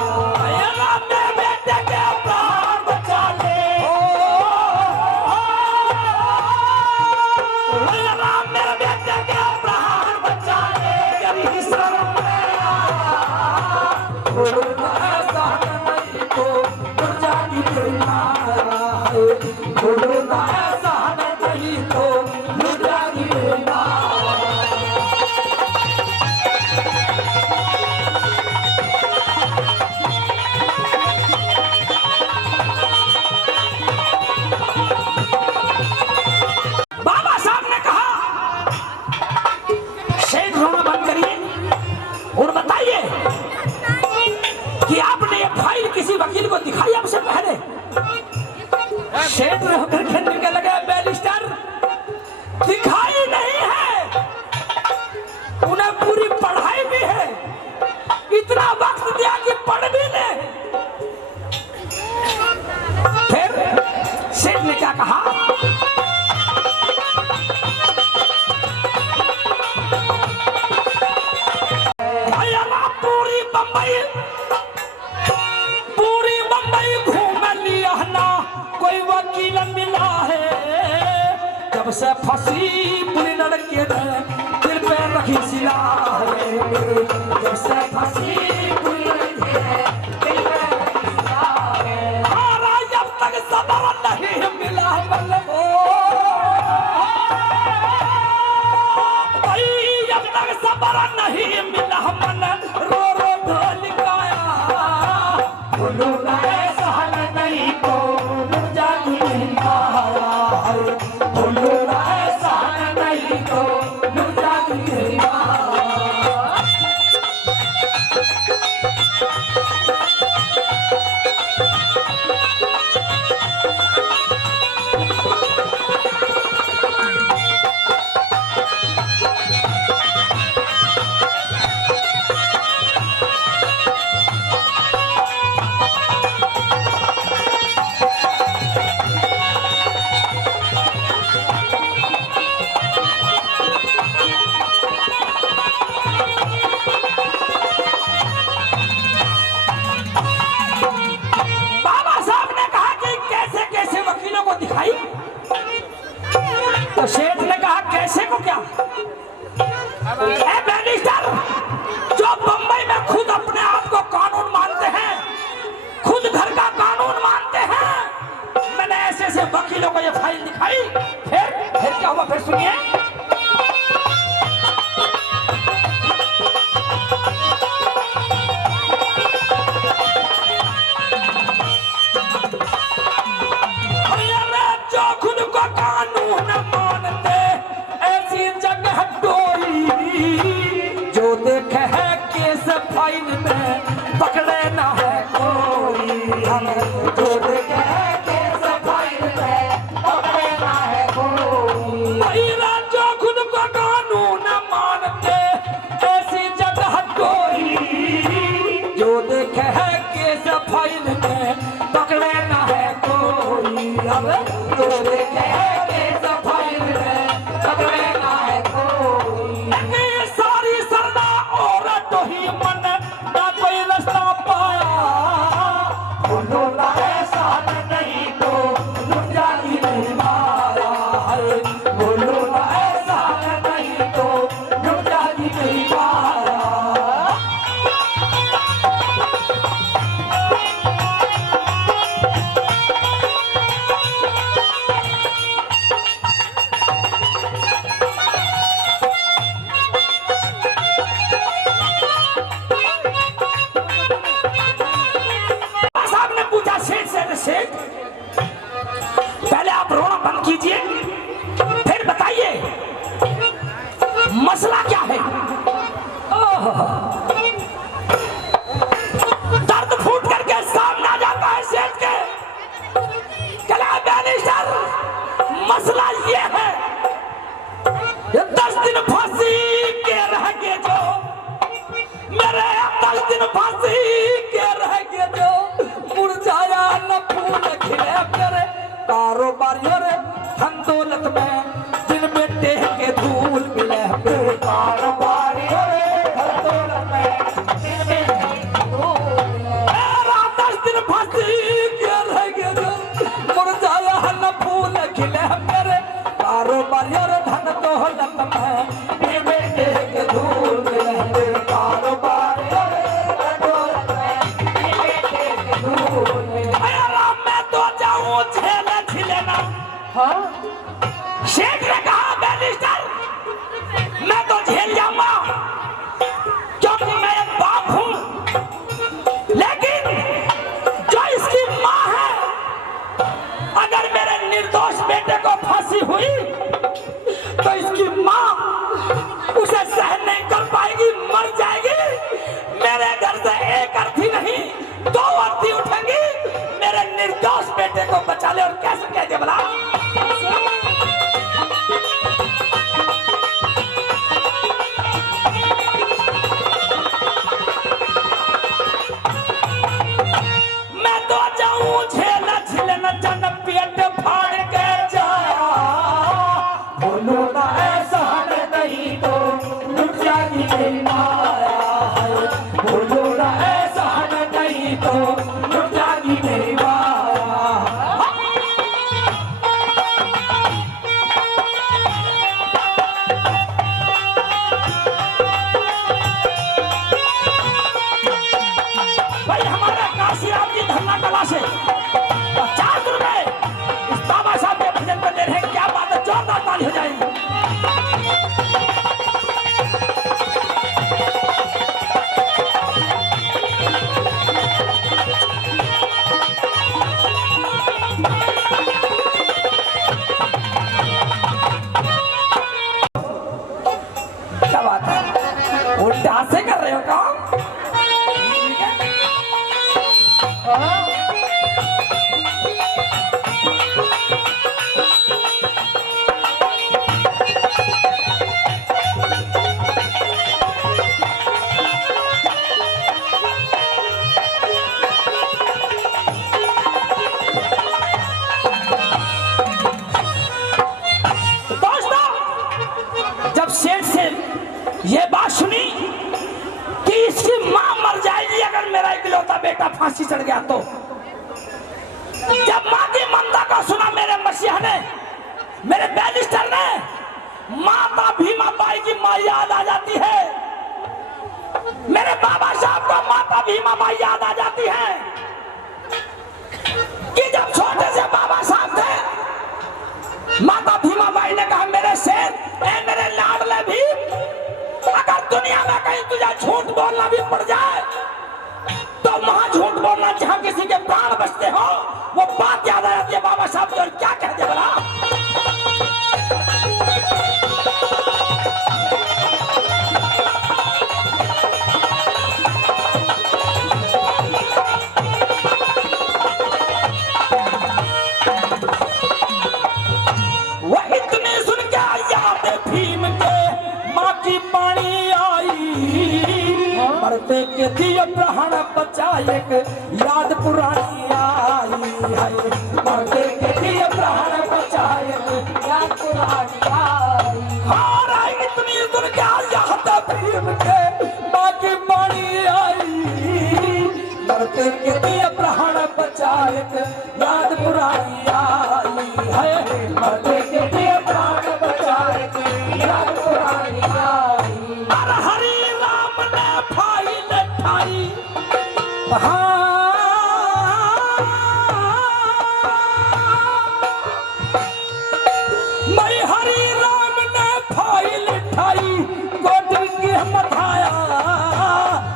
मेरे बेटे के प्राण बचा ले, मेरे बेटे के प्राण बचा ले, तेरी शरण में भूलो ना ऐसा नहीं तो लुट जाएगी माए, भूलो ना ऐसा नहीं तो लुट जाएगी माए। बाबा साहब ने कहा सेठ रोना बंद करिए और बताइए कि आपने ये फाइल किसी वकील को दिखाई हमसे पहले। सेठ ने होकर खेलने के लगे, बैरिस्टर दिखाई नहीं है, उन्हें पूरी पढ़ाई भी है, इतना वक्त दिया कि पढ़ भी ले। फिर सेठ ने क्या कहा, पूरी बंबई घूम लिया ना, कोई वकील मिला है, जब से फंसी पूरी लड़के ने दिल पे रखी सिला है, जब से फंसी पूरी लड़के ने दिल पे रखी सिला है। तक सबर नहीं मिला बल्लभो, भाई जब तक सबर नहीं मिला मन रो रो ढोल गाया, बोलो ना सहन नहीं तो जागी नहीं पाया, बोलो ना सहन नहीं तो जागी नहीं पाया। तो शेठ ने कहा कैसे को क्या? बैरिस्टर जो बंबई में खुद अपने आप को कानून मानते हैं, खुद घर का कानून मानते हैं, मैंने ऐसे ऐसे वकीलों को ये फाइल दिखाई, फिर क्या हुआ? फिर सुनिए। जो खुद को कानून मानते ऐसी जगह डोरी, जो देखे है केस फाइल में पकड़े ना है कोई, जो देखे है केस फाइल में पकड़े ना है कोई। जो खुद को कानून मानते ऐसी जगह डोरी, जो देखे है केस फाइल में पकड़े ना है कोई, जो देखे केस फाइल में पकड़े ना है कोई। सारी सरदा औरत ही मन ना कोई रास्ता पाया, बोलो ना ऐसा नहीं तो जागी नहीं मारा, बोलो ना ऐसा नहीं तो जागी नहीं मारा। शेख पहले आप रोना बंद कीजिए, फिर बताइए मसला क्या है? दर्द फूट करके सामने आ जाता है शेख के। बैरिस्टर मसला ये है, 10 दिन फांसी के रह गए जो मेरे, 10 दिन फांसी के रह गए जो, मुरझाया न फूल खिले मेरे कारोबारियों रे, धन दौलत में दिन में टेह के धूल मिले मेरे कारोबारियों रे, धन दौलत में दिन में धूल मिले। 10 दिन फांसी के रह गए जो, मुरझाया न फूल खिले मेरे कारोबारियों रे, धन दौलत में दिन में टेह के धूल मिले मेरे कारोबारियों रे, धन दौलत में दिन में टेह के धूल मिले। मैं तो जाऊं झेले झिलेना। हाँ? शेख ने कहा बैरिस्टर मैं तो झेल जाऊंगा क्योंकि मैं एक बाप हूं, लेकिन जो इसकी मां है, अगर मेरे निर्दोष बेटे को फांसी हुई तो इसकी मां उसे सहन नहीं कर पाएगी, मर जाएगी। मेरे घर से एक अर्थी नहीं 2 अर्थी उठेंगी, मेरे निर्दोष बेटे को बचा ले। और कैसे कह दे बोला? मैं तो जाऊं झेला झिलना जन पेट फाड़ के जाया, बोलो ना ऐसा नहीं तो लुट जागी नहीं माया, बोलो ना ऐसा नहीं तो लुट जागी नहीं माया। भाई हमारे काशी राम जी धरना कला से 50 रुपए बर्बाद हो जाएंगे। क्या बात है, उल्टा से कर रहे हो काम? जब सेठ से ये बात सुनी कि इसकी मां मर जाएगी अगर मेरा इकलौता बेटा फांसी चढ़ गया तो, जब मां की ममता का सुना मेरे मसीहा ने, मेरे बैरिस्टर ने, माता भीमा बाई की मां याद आ जाती है। मेरे बाबा साहब को माता भीमा बाई याद आ जाती है कि जब छोटे से बाबा साहब थे, माता भीमा बाई ने कहा मेरे शेर, मेरे लाडले भी, अगर दुनिया में कहीं तुझे झूठ बोलना भी पड़ जाए तो वहां झूठ बोलना जहां किसी के प्राण बचते हो। वो बात याद आ जाती है बाबा साहब की, और क्या कह दिया बोला। वह इतनी सुन के याद भीम के माँ की पानी आई, मरते के दिए प्राण बचाए याद पुरानी आई है। मरते के दिए प्राण बचाए याद पुरानी आई। हारा इतनी सुन के याद भीम के माँ की पानी आई, मरते के दिए प्राण बचाए याद पुरानी आई है। मरते के दिए प्राण बचाए याद पुरानी आई। और हरि राम ने फाइल ठाई, मैं हरि राम ने फाइल ठाई, गोदी की हिम्मत आया,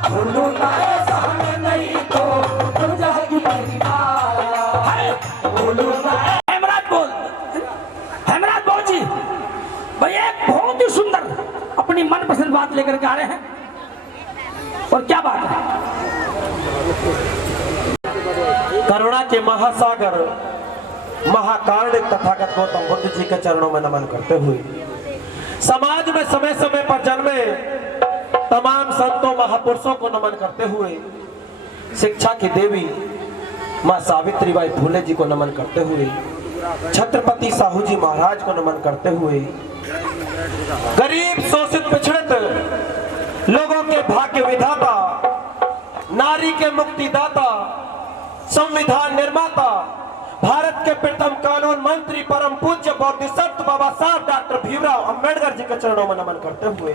भूलू ना सामने नहीं तो तुम जाएगी मेरी माया है। भूलू ना हेमराज बोल जी भैया, एक बहुत ही सुंदर अपनी मनपसंद बात लेकर के आ रहे हैं। और क्या बात है? करुणा के महासागर महाकारुणिक तथागत गौतम बुद्ध जी के चरणों में नमन करते हुए, समाज में समय समय पर जन्मे तमाम संतों महापुरुषों को नमन करते हुए, शिक्षा की देवी मां सावित्रीबाई फुले जी को नमन करते हुए, छत्रपति साहू जी महाराज को नमन करते हुए, गरीब शोषित पिछड़ित लोगों के भाग्य विधाता, नारी के मुक्तिदाता, संविधान निर्माता, भारत के प्रथम कानून मंत्री, परम पूज्य बोधिसत्व बाबा साहब डॉक्टर भीमराव अंबेडकर जी के चरणों में नमन करते हुए,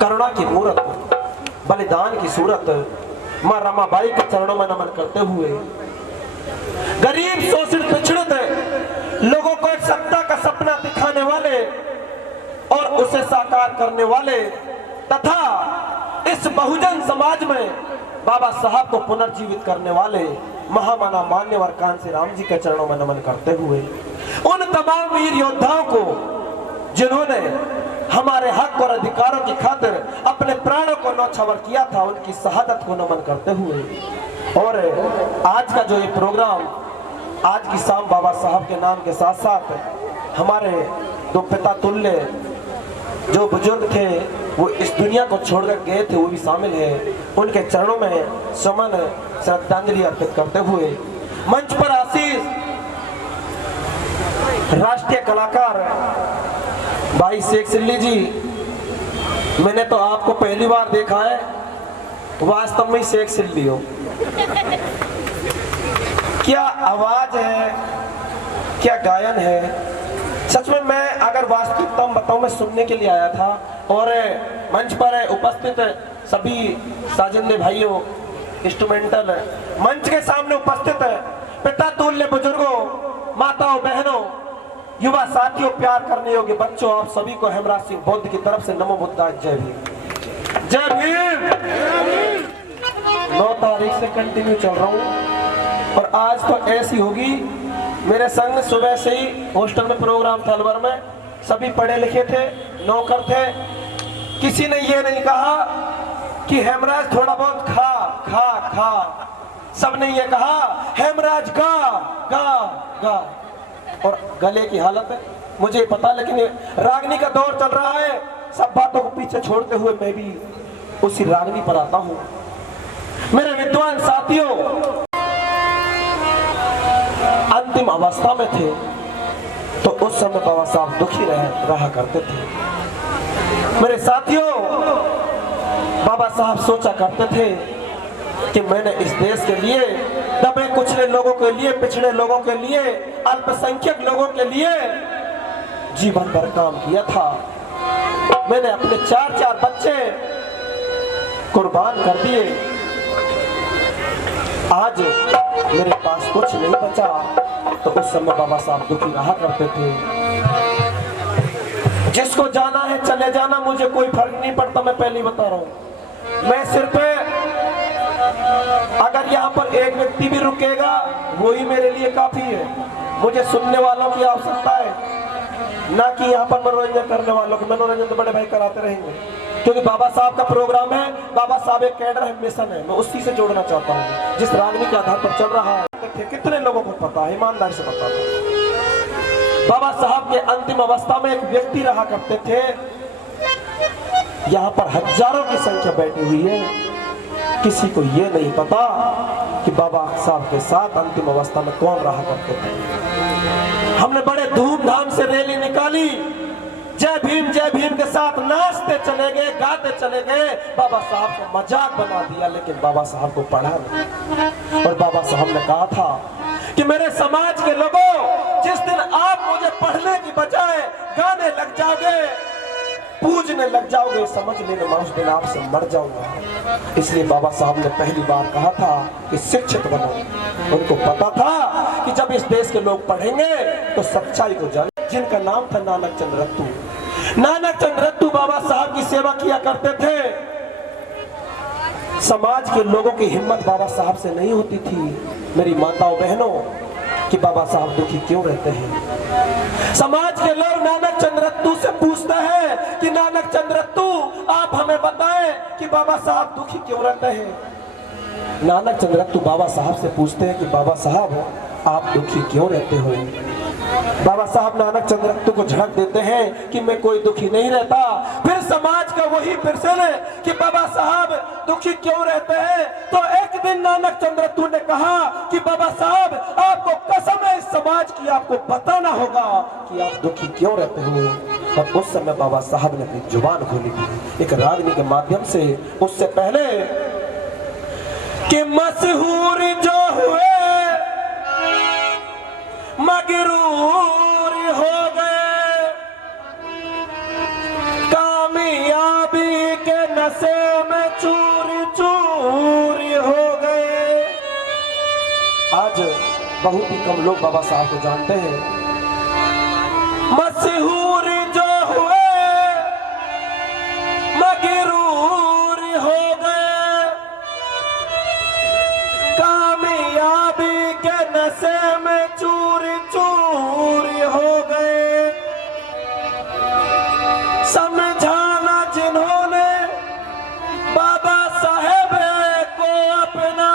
करुणा की मूरत, बलिदान की सूरत मां रमाबाई के चरणों में नमन करते हुए, गरीब शोषित पिछड़ित लोगों को एक सत्ता का सपना दिखाने वाले और उसे साकार करने वाले तथा इस बहुजन समाज में बाबा साहब को पुनर्जीवित करने वाले महामाना मान्यवर कांसी राम जी के चरणों में नमन करते हुए, उन तमाम वीर योद्धाओं को जिन्होंने हमारे हक और अधिकारों की खातिर अपने प्राणों को न्यौछावर किया था, उनकी शहादत को नमन करते हुए, और आज का जो ये प्रोग्राम, आज की शाम बाबा साहब के नाम के साथ साथ हमारे दो पिता तुल्य जो बुजुर्ग थे वो इस दुनिया को छोड़कर गए थे, वो भी शामिल है। उनके चरणों में समन श्रद्धांजलि अर्पित करते हुए मंच पर आसीन राष्ट्रीय कलाकार भाई शेख सिल्ली जी, मैंने तो आपको पहली बार देखा है, वास्तव में शेख सिल्ली हो। क्या आवाज है, क्या गायन है। सच में मैं अगर वास्तविकता बताऊं, मैं सुनने के लिए आया था और मंच पर उपस्थित सभी साजिंदे भाइयों, इंस्ट्रूमेंटल मंच के सामने उपस्थित पिता तुल्य बुजुर्गों, माताओं, बहनों, युवा साथियों, प्यार करने योग्य बच्चों, आप सभी को हेमराज सिंह बौद्ध की तरफ से नमो बुद्धाय, जय भीम। जय भीम। 9 तारीख से कंटिन्यू चल रहा हूँ और आज तो ऐसी होगी। मेरे संग सुबह से ही हॉस्टल में प्रोग्राम था अलवर में, सभी पढ़े लिखे थे, नौकर थे। किसी ने ये नहीं कहा कि हेमराज थोड़ा बहुत खा खा खा, सबने ये कहा हेमराज गा गा गा। और गले की हालत है मुझे पता, लेकिन रागनी का दौर चल रहा है। सब बातों को पीछे छोड़ते हुए मैं भी उसी रागनी पर आता हूँ। मेरे विद्वान साथियों, अंतिम अवस्था में थे तो उस समय बाबा साहब दुखी रहा करते थे। मेरे साथियों, बाबा साहब सोचा करते थे कि मैंने इस देश के लिए, दबे कुचले लोगों के लिए, पिछड़े लोगों के लिए, अल्पसंख्यक लोगों के लिए जीवन भर काम किया था। मैंने अपने 4 बच्चे कुर्बान कर दिए। आज मेरे पास कुछ नहीं बचा तो उस समय बाबा साहब दुखी रहा करते थे। जिसको जाना है चले जाना, मुझे कोई फर्क नहीं पड़ता। मैं पहले बता रहा हूं, मैं सिर्फ अगर यहाँ पर एक व्यक्ति भी रुकेगा वही मेरे लिए काफी है। मुझे सुनने वालों की आवश्यकता है, ना कि यहाँ पर मनोरंजन करने वालों को। मनोरंजन तो बड़े भाई कराते रहेंगे, क्योंकि बाबा साहब का प्रोग्राम है, बाबा साहब एक कैडर है, मिशन है, मैं उसी से जोड़ना चाहता हूँ जिस रागनी के आधार पर चल रहा है। कितने लोगों को पता है, ईमानदारी से पता था। बाबा साहब के अंतिम अवस्था में एक व्यक्ति रहा करते थे। यहाँ पर हजारों की संख्या बैठी हुई है, किसी को ये नहीं पता कि बाबा साहब के साथ अंतिम अवस्था में कौन रहा करते थे। हमने बड़े धूमधाम से रैली निकाली, जय भीम के साथ नाचते चले गए, गाते चले गए। बाबा साहब को मजाक बना दिया, लेकिन बाबा साहब को पढ़ा नहीं। और बाबा साहब ने कहा था कि मेरे समाज के लोगों, जिस दिन आप मुझे पढ़ने की बजाय गाने लग जाओगे, पूजने लग जाओगे, समझ लेना मैं उस दिन आपसे मर जाऊंगा। इसलिए बाबा साहब ने पहली बार कहा था कि शिक्षित बनो। उनको पता था कि जब इस देश के लोग पढ़ेंगे तो सच्चाई को जाने। जिनका नाम था नानक चंद रत्तू। नानक चंद रत्तू बाबा साहब की सेवा किया करते थे। समाज के लोगों की हिम्मत बाबा साहब से नहीं होती थी, मेरी माताओं बहनों, कि बाबा साहब दुखी क्यों रहते हैं। समाज के लोग नानक चंद रत्तू से पूछते हैं कि नानक चंद रत्तू, आप हमें बताएं कि बाबा साहब दुखी क्यों रहते हैं। नानक चंद रत्तू बाबा साहब से पूछते हैं कि बाबा साहब आप दुखी क्यों रहते हो। बाबा साहब नानक चंद रत्तू को झड़क देते हैं कि मैं कोई दुखी नहीं रहता। फिर समाज का वही प्रश्न है कि बाबा साहब दुखी क्यों रहते हैं। तो एक दिन नानक चंद रत्तू ने कहा कि बाबा साहब आपको कसम है इस समाज की, आपको बताना होगा कि आप दुखी क्यों रहते हो। और उस समय बाबा साहब ने अपनी जुबान खोली थी एक रागनी के माध्यम से। उससे पहले कि मशहूर जो हुए मगरूर हो गए, कामयाबी के नशे में चूर चूर हो गए। आज बहुत ही कम लोग बाबा साहब को जानते हैं। मशहूर जो हुए मगरूर हो गए, कामयाबी के नशे में चूर चूर हो गए। समझाना जिन्होंने बाबा साहेब को अपना,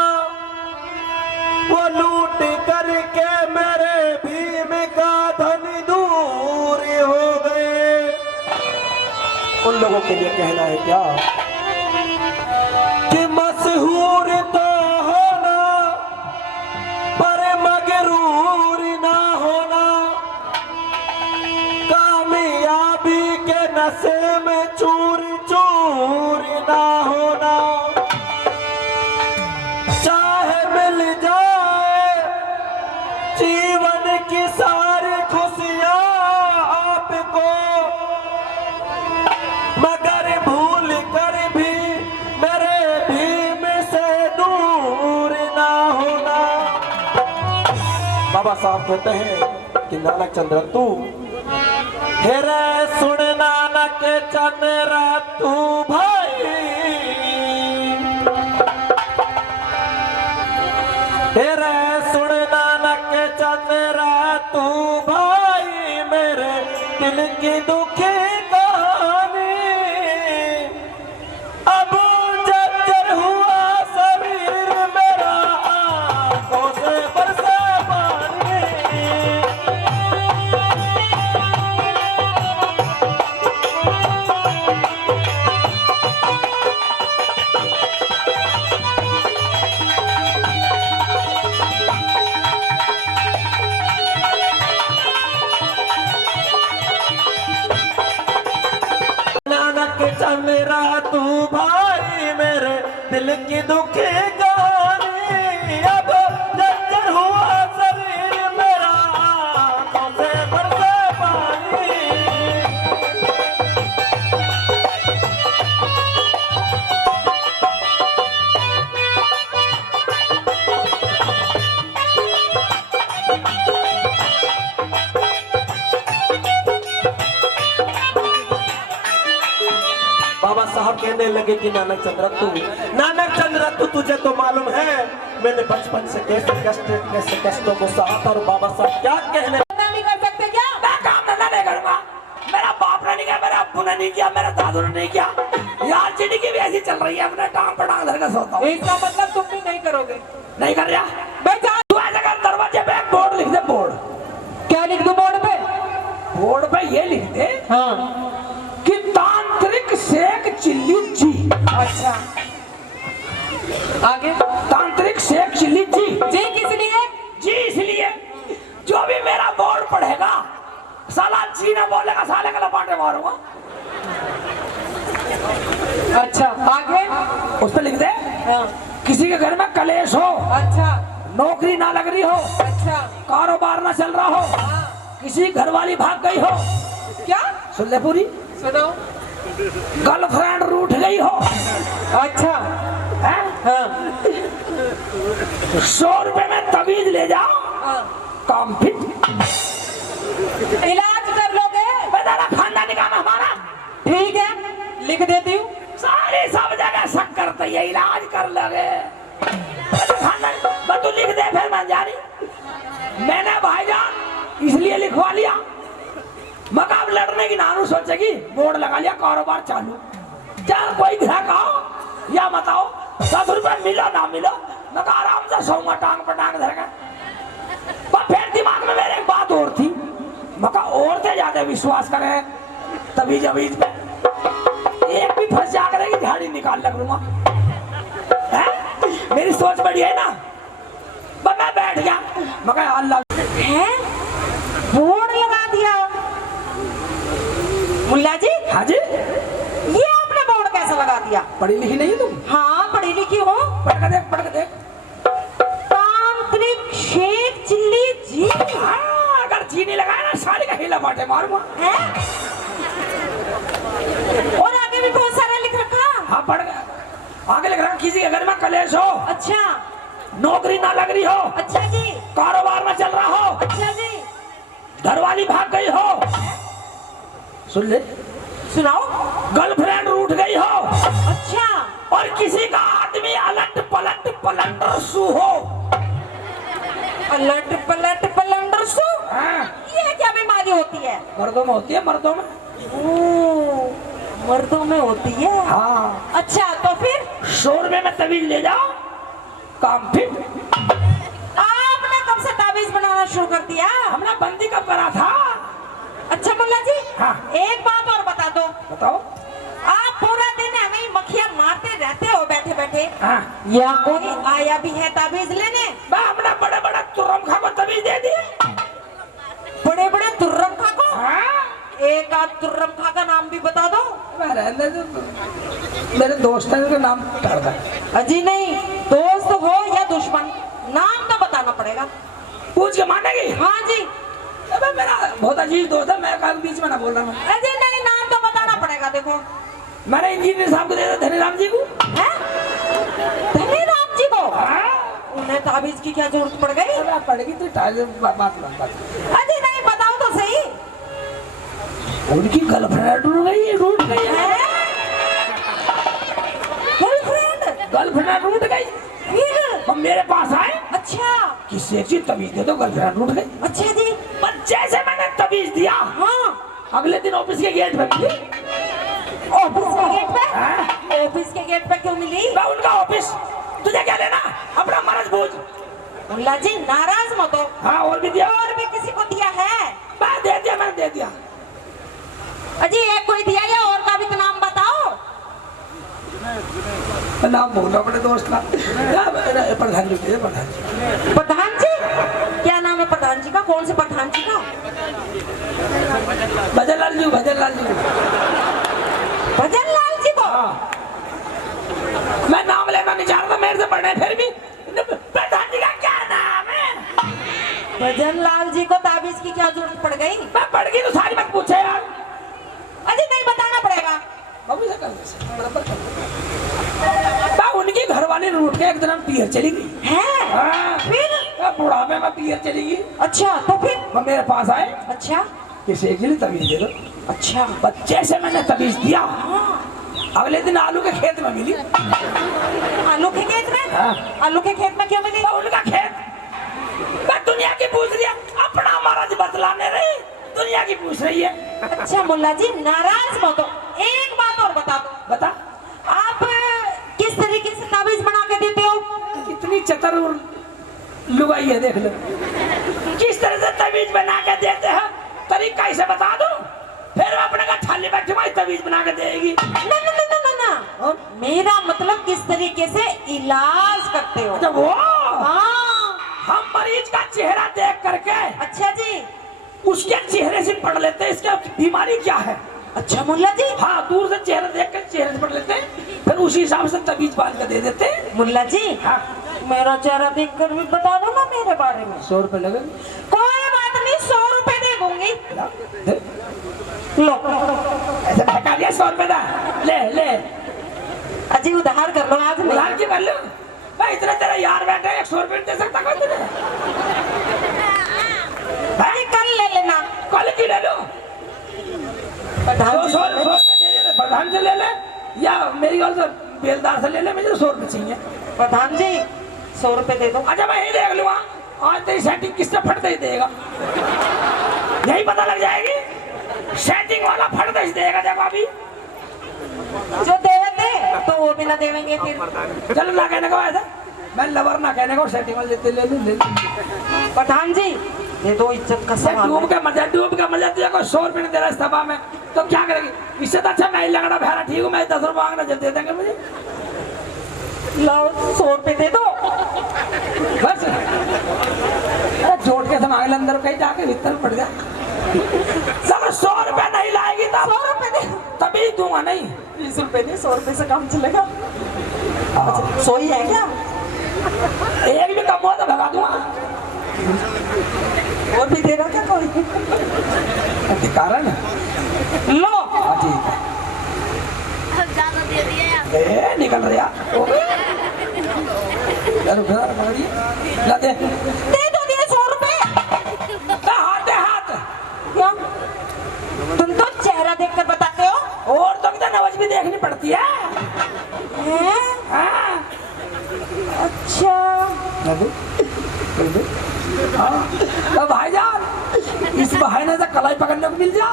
वो लूट करके मेरे भीम का धन दूर हो गए। उन लोगों के लिए कहना है क्या कि मशहूर तो होना पर मगरूर ना होना, कामयाबी के नशे में चूर चूर ना होना। चाहे मिल जाए जीवन की सारी खुशियां आपको, मगर भूल कर भी मेरे भीम से दूर ना होना। बाबा साहब कहते हैं कि नानक चंद्र तू हेरे सुन नानक चंद्र तू भाई हेरे सुन नानक चंद्र तू भाई मेरे दिल की दुखी कहानी अब जर्जर हुआ शरीर मेरा आंखों से बरसे पानी नानक चंद्रा तू भाई मेरे दिल की दुखी कहानी अब जर्जर हुआ शरीर मेरा आंखों से बरसे पानी बाबा साहब कहने लगे कि नानक चंद्र तू तुझे तो मालूम है मैंने बचपन से कैसे कष्टों को सहा था और बाबा साहब क्या कहने नहीं कर सकते क्या? मैं काम धंधा नहीं करूंगा। मेरा बाप ने नहीं किया, मेरा अब्बू ने नहीं किया, मेरे दादू ने नहीं किया। यार जिंदगी भी ऐसी चल रही है, अपने टांग पर टांग धर के सोता हूँ। इसका मतलब तुम भी नहीं करोगे? नहीं कर रहा। बेटा तू ऐसा कर, दरवाजे पे एक बोर्ड लिख दे। बोर्ड क्या लिख दूं बोर्ड पे? बोर्ड पे ये लिख दे हाँ कि तांत्रिक शेख चिल्ली जी। अच्छा आगे? तांत्रिक शेख चिल्ली जी। जी किस लिए? जी इसलिए जो भी मेरा बोर्ड पढ़ेगा साला जी ना बोलेगा, साले का लपाटे मारूंगा। अच्छा आगे? उस पर लिख दे हाँ किसी के घर में कलेश हो, अच्छा नौकरी ना लग रही हो, अच्छा कारोबार ना चल रहा हो, हाँ किसी घर वाली भाग गई हो। क्या? सुन ले पूरी। सुनाओ। गर्लफ्रेंड रूठ गई हो। अच्छा है? हाँ 100 रुपए में तवीज ले जाओ, हाँ काम फिट। इलाज कर लोगे? बेचारा खानदानी काम है हमारा। ठीक है लिख देती हूँ। सारी सब जगह शक करते हैं, इलाज कर लगे। खानदानी तू लिख दे फिर मैं जानी। मैंने भाईजान इसलिए लिखवा लिया, मकाम लड़ने की नानू सोचेगी, बोर्ड लगा लिया, कारोबार चालू। चाहे कोई ग्राहक आओ या मत आओ, 10 रुपए मिलो ना मिलो, मैं आराम से सोऊंगा टांग पर टांग धर के। पर फिर दिमाग में मेरे एक बात और थी, मका औरतें ज्यादा विश्वास करें तभी जबीज में एक भी फंस जा करेगी, झाड़ी निकाल लूंगा। मेरी सोच बड़ी है ना। बस मैं बैठ गया, मका अल्लाह है बोर्ड लगा दिया। मुल्ला जी, हाँ जी। ये आपने बोर्ड कैसे लगा दिया? पढ़ी लिखी नहीं तुम? हाँ पढ़ी लिखी हो। पढ़ के देख, पढ़ के देख। तांत्रिक शेख चिल्ली जी। हाँ, अगर जी नहीं लगाया ना सारी का हिला बाटे मारूंगा। है? और आगे भी बहुत सारा लिख रखा। हाँ पढ़ के आगे लिख रहा, किसी के घर में कलेश हो, अच्छा नौकरी ना लग रही हो, अच्छा जी, कारोबार ना चल रहा हो, अच्छा जी, घरवाली भाग गई हो, सुन ले, सुनाओ। गर्लफ्रेंड रूठ गई हो, अच्छा और किसी का आदमी अलट पलट पलंडर सू हो। पलट पलट पलंडर सू। हाँ, ये क्या बीमारी होती है? मर्दों में होती है, मर्दों में। ओ, मर्दों में होती है। हाँ। अच्छा तो फिर 100 रुपए में तवीज ले जाओ, काम फिट। आपने कब से ताबीज बनाना शुरू कर दिया? हमने बंदी कब करा था? अच्छा मुल्ला जी, हाँ। एक बात और बता दो। बताओ। आप पूरा दिन हमें मक्खियां मारते रहते हो बैठे बैठे, हाँ। या कोई आया भी है ताबीज लेने? हमने बड़े बड़े तुर्रम खा को तवीज दे दिए। बड़े बड़े तुर्रम खा को? हाँ? एक आध तुर्रम खा का नाम भी बता दो। मेरे दोस्त है, नाम कर दे। अजी नहीं, दोस्त हो या दुश्मन, नाम तो बताना पड़ेगा। पूछ के मानेगी? हाँ जी। अबे मेरा बहुत अजीज दोस्त है, मैं कल बीच में ना बोल रहा हूँ। अजी नहीं, नाम तो बताना पड़ेगा। देखो मैंने इंजीनियर साहब को दे दिया, धनीराम जी को। है? धनीराम जी को? हाँ? उन्हें ताबीज की क्या जरूरत पड़ गई? पड़ेगी तो अजी नहीं, उनकी गर्लफ्रेंड रूठ गई है। गर्लफ्रेंड रूठ गई तो मेरे पास आए। अच्छा किसी चीज तबीज दे दो, गर्लफ्रेंड रूठ गई। अच्छा जी। पर जैसे मैंने तबीज दिया, हाँ अगले दिन ऑफिस के गेट पे मिली। ऑफिस के गेट पे? हाँ? ऑफिस के गेट पे क्यों मिली? मैं उनका ऑफिस, तुझे क्या लेना, अपना मर्ज बूझ। मुल्ला जी नाराज मत हो। हाँ और भी दिया, और भी किसी को दिया है? मैं दे दिया, मैंने दे दिया। अजी एक कोई दिया या और का भी तो नाम बताओ। नाम बोलो अपने दोस्त का। प्रधान जी, प्रधान जी। प्रधान जी? क्या नाम है प्रधान जी का? कौन से प्रधान जी का? भजनलाल जी, भजनलाल जी। भजनलाल जी को? हाँ। मैं नाम लेना नहीं चाह रहा था, मेरे से पढ़े फिर भी। प्रधान जी का क्या नाम है? भजनलाल जी को ताबीज की क्या जरूरत पड़ गई? मैं पढ़ गई तो सारी मत पूछे यार। अजी नहीं बताना पड़ेगा। मम्मी से कर दे, बराबर कर दे। उनकी घरवाली रूठ के एक दिन हम पीर चली गई है। हाँ। फिर बुढ़ापे में पीर चली गई। अच्छा तो फिर वो मेरे पास आए। अच्छा किसी के लिए तबीज दे दो। अच्छा बच्चे से मैंने तबीज दिया। अगले दिन आलू के खेत में मिली। आलू के खेत में? हाँ। आलू के खेत में क्यों मिली? उनका खेत। मैं दुनिया की पूछ रही, अपना मर्ज बतलाने रही, दुनिया की पूछ रही है। अच्छा मुल्ला जी नाराज मत हो, एक बात और बता दो। बता। आप किस तरीके से ताबीज बना के देते हो? कितनी चतर और लुगाई है, देख लो किस तरह से तबीज बना के देते हैं। तरीका इसे बता दो, फिर अपने का थाली बैठे भाई तबीज बना के देगी। ना ना ना ना ना, और? मेरा मतलब किस तरीके से इलाज करते हो? अच्छा वो हाँ। हम मरीज का चेहरा देख करके अच्छा जी। उसके चेहरे से पढ़ लेते हैं इसका बीमारी क्या है। अच्छा मुल्ला जी। हाँ, दूर से चेहरा देख कर चेहरे से पढ़ लेते हैं, फिर उसी हिसाब से तबीज बांध कर दे देते हैं। मुल्ला जी हाँ। मेरा चेहरा देख कर भी बता दो ना मेरे बारे में। 100 रुपए लगे। कोई बात नहीं, 100 रुपए दे दूंगी। लो ऐसा ठका दिया 100 रुपए दा। ले ले अजी उधार कर लो आज नहीं। उधार की कर लो। भाई इतना तेरा यार बैठा है, 100 रुपए दे सकता कोई तुझे? अजी कल ले लेना। कल की ले लो। प्रधान जी 100 रुपए दे दे, प्रधान से ले ले या मेरी गल से बेलदार से ले ले, मुझे 100 रुपए चाहिए। प्रधान जी 100 रुपए दे दो। अच्छा मैं ही देख लूँगा, आज तेरी सेटिंग किससे फटते ही देगा, यही पता लग जाएगी। सेटिंग वाला फटते ही देगा। जब अभी जो देवे तो वो भी ना देवेंगे फिर। चलो ना कहने को ऐसा, मैं लवर ना कहने को, सेटिंग वाले लेते ले ले। प्रधान जी ये दो इज्जत का सवाल डूब है। के मजा, डूब के मजा तुझे कोई 100 रुपए नहीं दे रहा सभा में, तो क्या करेगी? इससे तो अच्छा मैं ही लगना भैरा ठीक हूँ, मैं 10 रुपए मांगना जब दे देंगे मुझे। लाओ 100 रुपए दे दो बस जोड़ के समांग अंदर कहीं जाके भीतर पड़ जा। सब 100 रुपए नहीं लाएगी तब 100 रुपए दे, तभी दूंगा। नहीं 20 रुपए दे, 100 रुपए से काम चलेगा। अच्छा, सोई है क्या? एक भी कम हो तो भगा दूंगा। और भी दे रहा क्या कोई? कारण लो ठीक है, निकल रहा ला दे दो दिए 100 रुपए। हाथ दे हाथ। क्यों? तुम तो चेहरा देखकर बताते हो। और तो क्या नवज भी देखनी पड़ती है। हैं? हाँ। अच्छा हाँ। तो भाईजान इस बहाने से कलाई पकड़ने को मिल जा।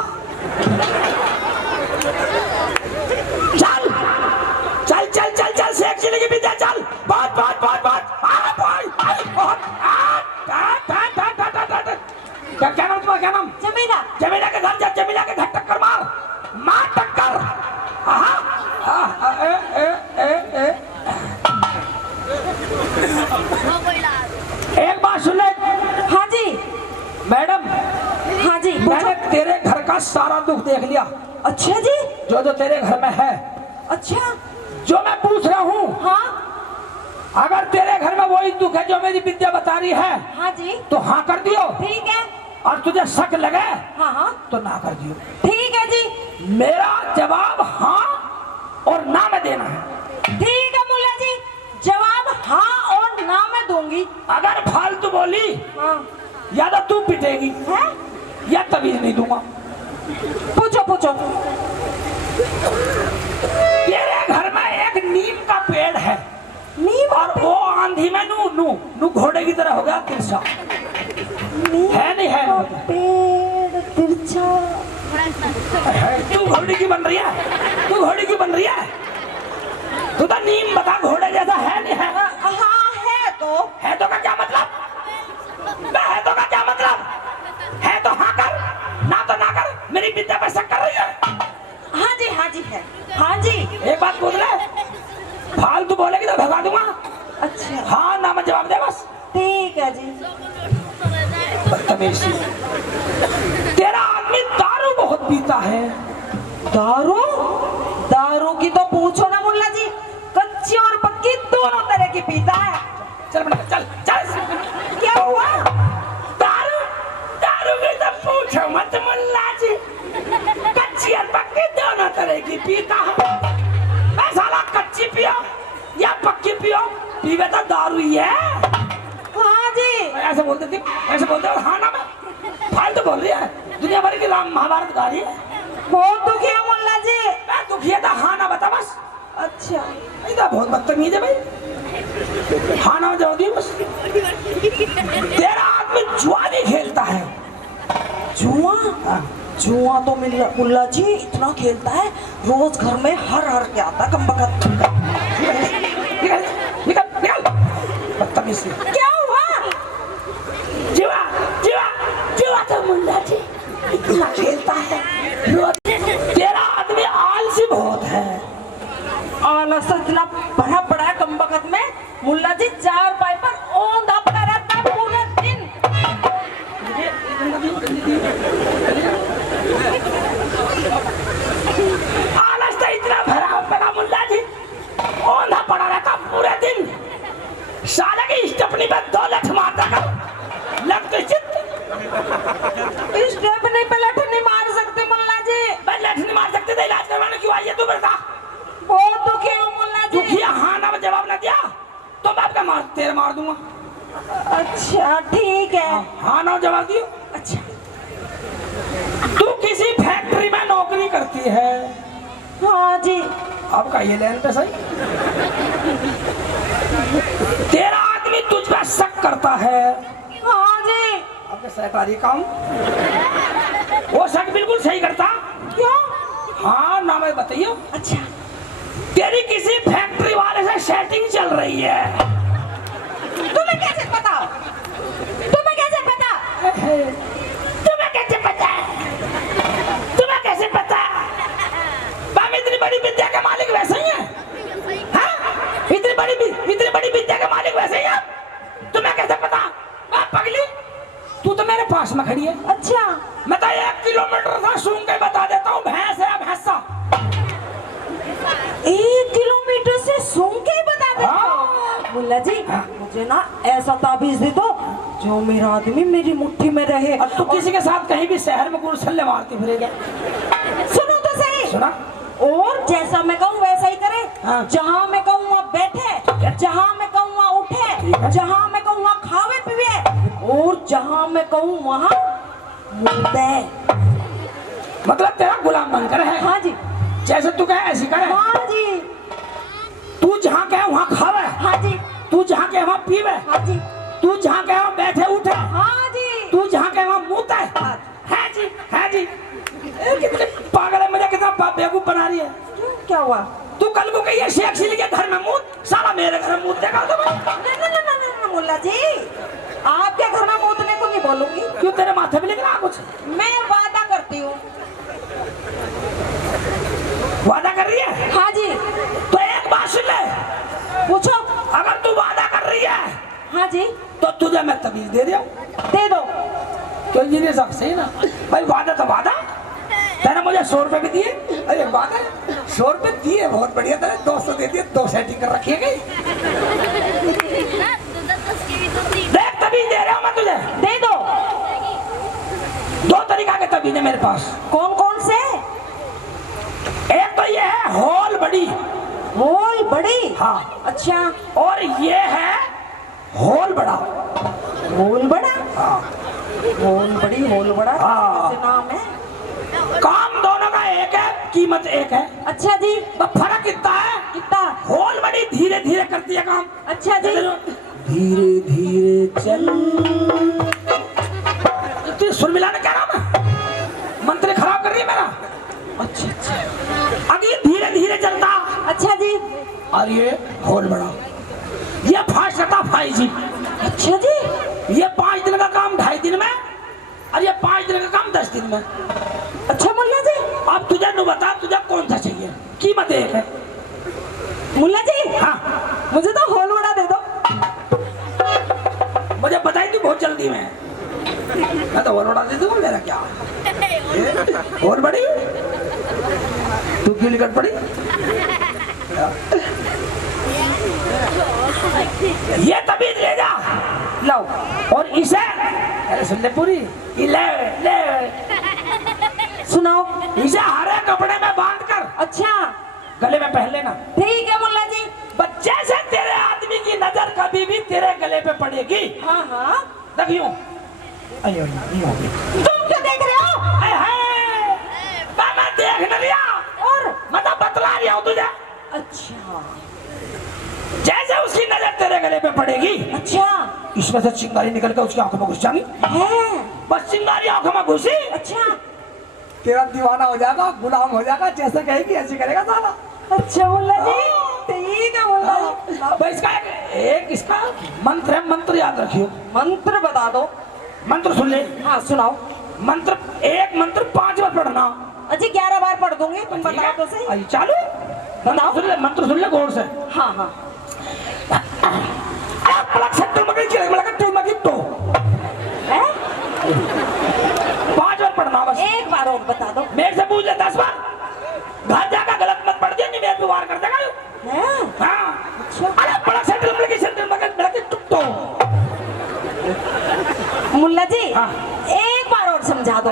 चल चल चल चल चल शेख चिली की विद्या चल। बात बात बात बात क्या नाम तुम्हारा? क्या नाम? जमीला। जमीला के घर जा, जमीला के घर टक्कर मार टक्कर। एक बात सुन ले। हाँ जी। मैडम। हाँ जी मैंने तेरे घर का सारा दुख देख लिया। अच्छा जी। जो तेरे घर में है। अच्छा जो मैं पूछ रहा हूँ, हाँ अगर तेरे घर में वही दुख है जो मेरी विद्या बता रही है, हाँ जी तो हाँ कर दियो। ठीक है। और तुझे शक लगे हाँ हाँ तो ना कर दियो। ठीक है जी। मेरा जवाब हाँ और ना में देना है। ठीक है मुल्ला जी, जवाब हाँ और ना मैं दूंगी। अगर फालतू बोली हाँ। या तो तू पिटेगी है? या तबीज नहीं दूंगा। पूछो पूछो। तेरे घर में एक नीम का पेड़ है, नीम और वो आंधी में नू नू नू घोड़े की तरह हो गया तिरछा, है नहीं है? पेड़ तिरछा। तू घोड़ी की बन रही है, तू घोड़ी की बन रही है, तू तो नीम बता घोड़े जैसा है नहीं है? हाँ है तो का क्या मतलब? है तो का क्या मतलब? है तो हाँ कर, ना कर। मेरी विद्या पे शक कर रही है? हाँ जी है। हाँ जी। एक बात बोल ले, फालतू बोलेगी तो भगा दूंगा। अच्छा हाँ ना मत जवाब दे बस। ठीक है जी। बदतमीज। तेरा आदमी दारू बहुत पीता है। दारू? दारू की तो पूछो ना मुल्ला जी, कच्ची और पक्की दोनों तरह की पीता है। चल बेटा चल चल। क्या हुआ? दारू की तो पूछो मत मुल्ला जी, कच्ची और पक्की दोनों तरह की पीता है। मैं साला कच्ची पियो या पक्की पियो, पीवे तो दारू ही है। हाँ जी। ऐसे बोलते थे, ऐसे बोलते हो। हाँ ना मैं फालतू बोल रही है, दुनिया भर की राम महाभारत गा रही है। बहुत दुखी है मुल्ला जी। मैं दुखी है तो हाँ ना बता बस। अच्छा इधर बहुत बदतमीज है भाई। हाँ ना जाओ दी बस। तेरा आदमी जुआ नहीं खेलता है। जुआ? जुआ तो मुल्ला जी इतना खेलता है, रोज घर में हर के आता कम बखत। निकल बदतमीज से। क्या हुआ? जुआ जुआ जुआ तो मुल्ला जी इतना खेलता है रोज। तेरा आदमी आलसी बहुत है। आलस इतना भरा पड़ा है कम बखत में, मुल्ला जी 4 पाई पर औंधा पड़ा रहता है पूरे दिन। आलस तो इतना भरा पड़ा मुल्ला जी, औंधा पड़ा रहता पूरे दिन। साला की स्टेपनी पे 2 लठ मारता कर लगते चित्त। स्टेपनी पे लठ नहीं मार सकते मुल्ला जी। मैं लठ नहीं मार सकते थे, इलाज करवाने क्यों आई है तू बता? बहुत दुखी हूँ मुल्ला जी। दुखी? हाँ ना जवाब ना दिया तो मैं आपका तेरे मार दूंगा। अच्छा ठीक है। हाँ ना जवाब दियो। अच्छा तू किसी फैक्ट्री में नौकरी करती है? हाँ जी। अब का ये लेन पे सही। तेरा आदमी तुझ पर शक करता है? हाँ जी। अब सहकारी काम वो शक बिल्कुल सही करता। क्यों? हाँ ना मैं बताइए। अच्छा तेरी किसी फैक्ट्री वाले से सेटिंग चल रही है। तुम्हें कैसे पता? तुम्हें कैसे पता? तुम्हें कैसे पता? तुम्हें कैसे पता? हम इतनी बड़ी विद्या के मालिक वैसे ही हैं? हाँ? इतनी बड़ी विद्या के मालिक वैसे ही हैं? तुम्हें कैसे पता? पगली तू तो मेरे पास में खड़ी है। अच्छा मैं तो 1 किलोमीटर से सूंघ के बता देता हूँ, भैंस है भैंसा। 1 किलोमीटर से सूंघ के ही बता दे। मुल्ला जी मुझे ना ऐसा ताबीज दे दो जो मेरा आदमी मेरी मुट्ठी में रहे। अब तू किसी के साथ कहीं भी शहर में गुरसल्ले मारती फिरेगा। सुनो तो सही। सुना? और जैसा मैं कहूँ वैसा ही करे। हाँ। जहाँ मैं कहूँ वहाँ बैठे, जहाँ मैं कहूँ वहाँ उठे, जहाँ मैं कहूँ वहाँ खावे पीवे, और जहाँ मैं कहूँ वहाँ मुर्दे। मतलब तेरा गुलाम बनकर है? हाँ जी। जैसे तू कहे ऐसी करे? हाँ जी। तू जहाँ कहे वहाँ खावे? हाँ जी। तू जहाँ कहे वहाँ पीवे? हाँ जी। तू जहाँ कहे वहाँ बैठे उठे? हाँ जी। तू जहाँ कहे वहाँ मुँहते? है जी है जी। कितने पागल है, मुझे कितना बेवकूफ बना रही है। क्या हुआ? तू कल को कही शेख सिली के घर में मुँह, साला मेरे घर में मुँह देखा तो ना मुल्ला जी, आपके घर में मूतने को नहीं बोलूंगी। क्यों तेरे माथे पे लिख रहा कुछ? मैं वादा करती हूँ। वादा कर रही है? हाँ जी। तो एक बात सुन ले, पूछो। अगर तू वादा कर रही है हाँ जी तो तुझे मैं तबीज दे दूं। दे दो। तो इंजीनियर साहब सही ना भाई, वादा तो वादा। तेने मुझे 100 रुपए भी दिए। अरे वादा 100 रुपए दिए, बहुत बढ़िया। तेरे 200 दे दिए, 2 सेटिंग कर रखी है गई। देख तबीज दे रहा हूँ मैं तुझे। दे दो। 2 तरीका के तबीज है मेरे पास। कौन कौन से? एक तो ये है होल बड़ी। होल बड़ी? हाँ। अच्छा। और ये है होल बड़ा। होल बड़ा? हाँ। होल बड़ी होल बड़ा हाँ। कैसे नाम है? काम दोनों का एक है, कीमत एक है। अच्छा जी। तो फर्क कितना है? कितना? होल बड़ी धीरे धीरे करती है काम। अच्छा जी। धीरे धीरे चल, तो सुर मिलाने क्या नाम है? मंत्र खराब कर रही है मेरा। अच्छा अच्छा, अब ये धीरे धीरे चलता। अच्छा जी। और ये होल बड़ा, ये फास्ट रहता 5G। अच्छा जी। ये 5 दिन का काम 2.5 दिन में, और ये 5 दिन का काम 10 दिन में। अच्छा मुल्ला जी। अब तुझे नु बता, तुझे कौन सा चाहिए? कीमत एक है। मुल्ला जी। हाँ, मुझे तो होल बड़ा दे दो। मुझे बताई थी बहुत जल्दी में, मैं तो होल बड़ा दे दूंगा। मेरा क्या होल बड़ी, तू क्यों निकट पड़ी? ये तभी ले जा, लो। और इसे, अरे सुन ले पूरी, ले ले, सुनाओ। इसे हरे कपड़े में बांध कर अच्छा, गले में पहन लेना। ठीक है मुल्ला जी। बच्चे से तेरे आदमी की नजर कभी भी तेरे गले पे पड़ेगी। हाँ हाँ। देखियो, अयो नहीं होगी। तुम क्या देख रहे हो? मैं देख न लिया, और मतलब बतला रहा हूँ तुझे। अच्छा, जैसे उसकी नजर तेरे गले पे पड़ेगी, अच्छा, इसमें से चिंगारी निकल कर उसकी आंखों में घुस जाएगी। है। बस चिंगारी आंखों में घुसी, अच्छा, तेरा दीवाना हो जाएगा, गुलाम हो जाएगा, जैसे कहेगी ऐसे करेगा साला। अच्छा मुल्ला जी, ठीक है मुल्ला जी। भाई इसका एक इसका मंत्र है, मंत्र याद रखियो। मंत्र बता दो। मंत्र सुन ले। हाँ सुनाओ। मंत्र, एक मंत्र 5 बार पढ़ना। अच्छा 11 बार पढ़ दूंगी, तुम बताओ तो सही। आई चालू, बताओ। सुन ले, मंत्र सुन ले गौर से। हाँ हाँ। पलक से तुम मगर चिड़ै मलका तुम मगी तो है? 5 बार पढ़ना बस। एक बार और बता दो। मेरे से पूछ ले 10 बार, घर जाकर गलत मत पढ़ दिया, नहीं मेरे पे वार कर देगा। है? हाँ। अच्छा। अरे पलक से तुम मगी तो मुल्ला जी। हाँ। एक बार और समझा दो।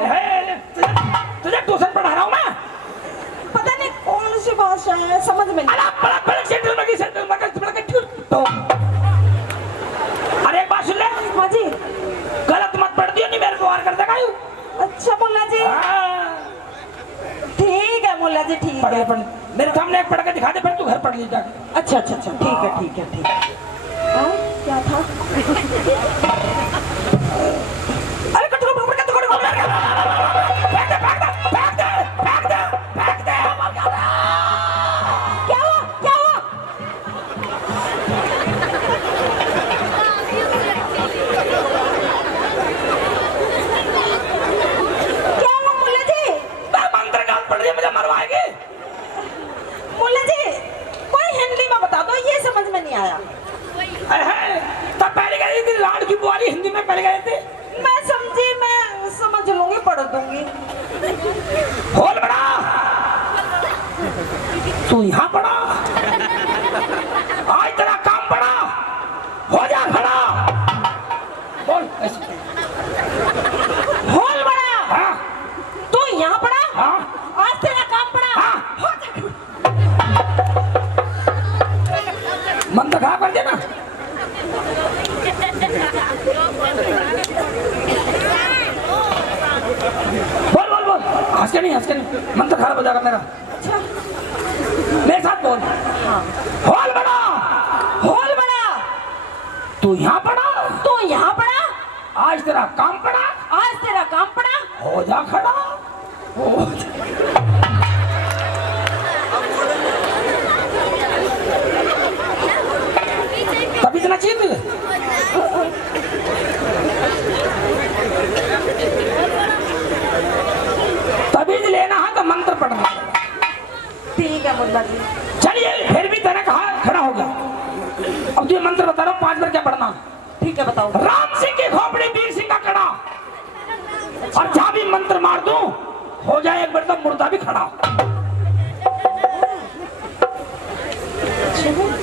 तुझे ट्यूशन पढ़ा रहा हूँ मैं। पता नहीं कौन सी भाषा है, समझ में नहीं। अरे पलक से तुम मगी तो। अरे एक बात सुन ले। हाँ जी। गलत मत पढ़ दियो, नहीं मेरे पे वार कर देगा। अच्छा मुल्ला जी, ठीक है मुल्ला जी, ठीक पढ़ है। पढ़, मेरे सामने एक पढ़ के दिखा दे, फिर तू घर पढ़ ली जाके। अच्छा अच्छा अच्छा, ठीक है ठीक है ठीक है। क्या था? अरे कटो कटो कटो कटो कटो, फेंक दे फेंक दे फेंक दे फेंक दे फेंक दे। क्या हुआ? क्या हुआ? क्या हुआ मुल्ला जी? मंत्र गाल पढ़ रही है, मुझे मरवाएगी। मुल्ला जी, कोई हिंदी में बता दो, ये समझ में नहीं आया। तब पहले गई थी लाड़ की बुआरी, हिंदी में पहले गए थे। मैं समझी, मैं समझ लूंगी, पढ़ दूंगी। होल बड़ा, तू यहाँ पड़ा, आज तेरा काम पड़ा, हो जा खड़ा। बोल ऐसे। होल बड़ा। हाँ तू यहाँ पड़ा, हाँ आज तेरा काम पड़ा। हाँ। हो जा। मंत्र खा कर देना। बोल बोल बोल, हंस के नहीं, मंत्र खराब हो जाएगा मेरा। अच्छा, मेरे साथ बोल। हाँ। होल बड़ा, होल बड़ा। तू यहाँ पड़ा, तू यहाँ पड़ा, आज तेरा काम पड़ा, आज तेरा काम पड़ा। हो जा खड़ा। हो जा। तभी इतना चाहिए तुझे? तभी लेना है तो मंत्र पढ़ना। ठीक है मुल्ला जी। चलिए, फिर भी तेरा कहा खड़ा हो गया। अब तुझे मंत्र बता रहा हूँ, 5 बार क्या पढ़ना। ठीक है बताओ। राम सिंह की खोपड़ी, वीर सिंह का कड़ा, और जहाँ भी मंत्र मार दूं, हो जाए एक बार तो मुर्दा भी खड़ा।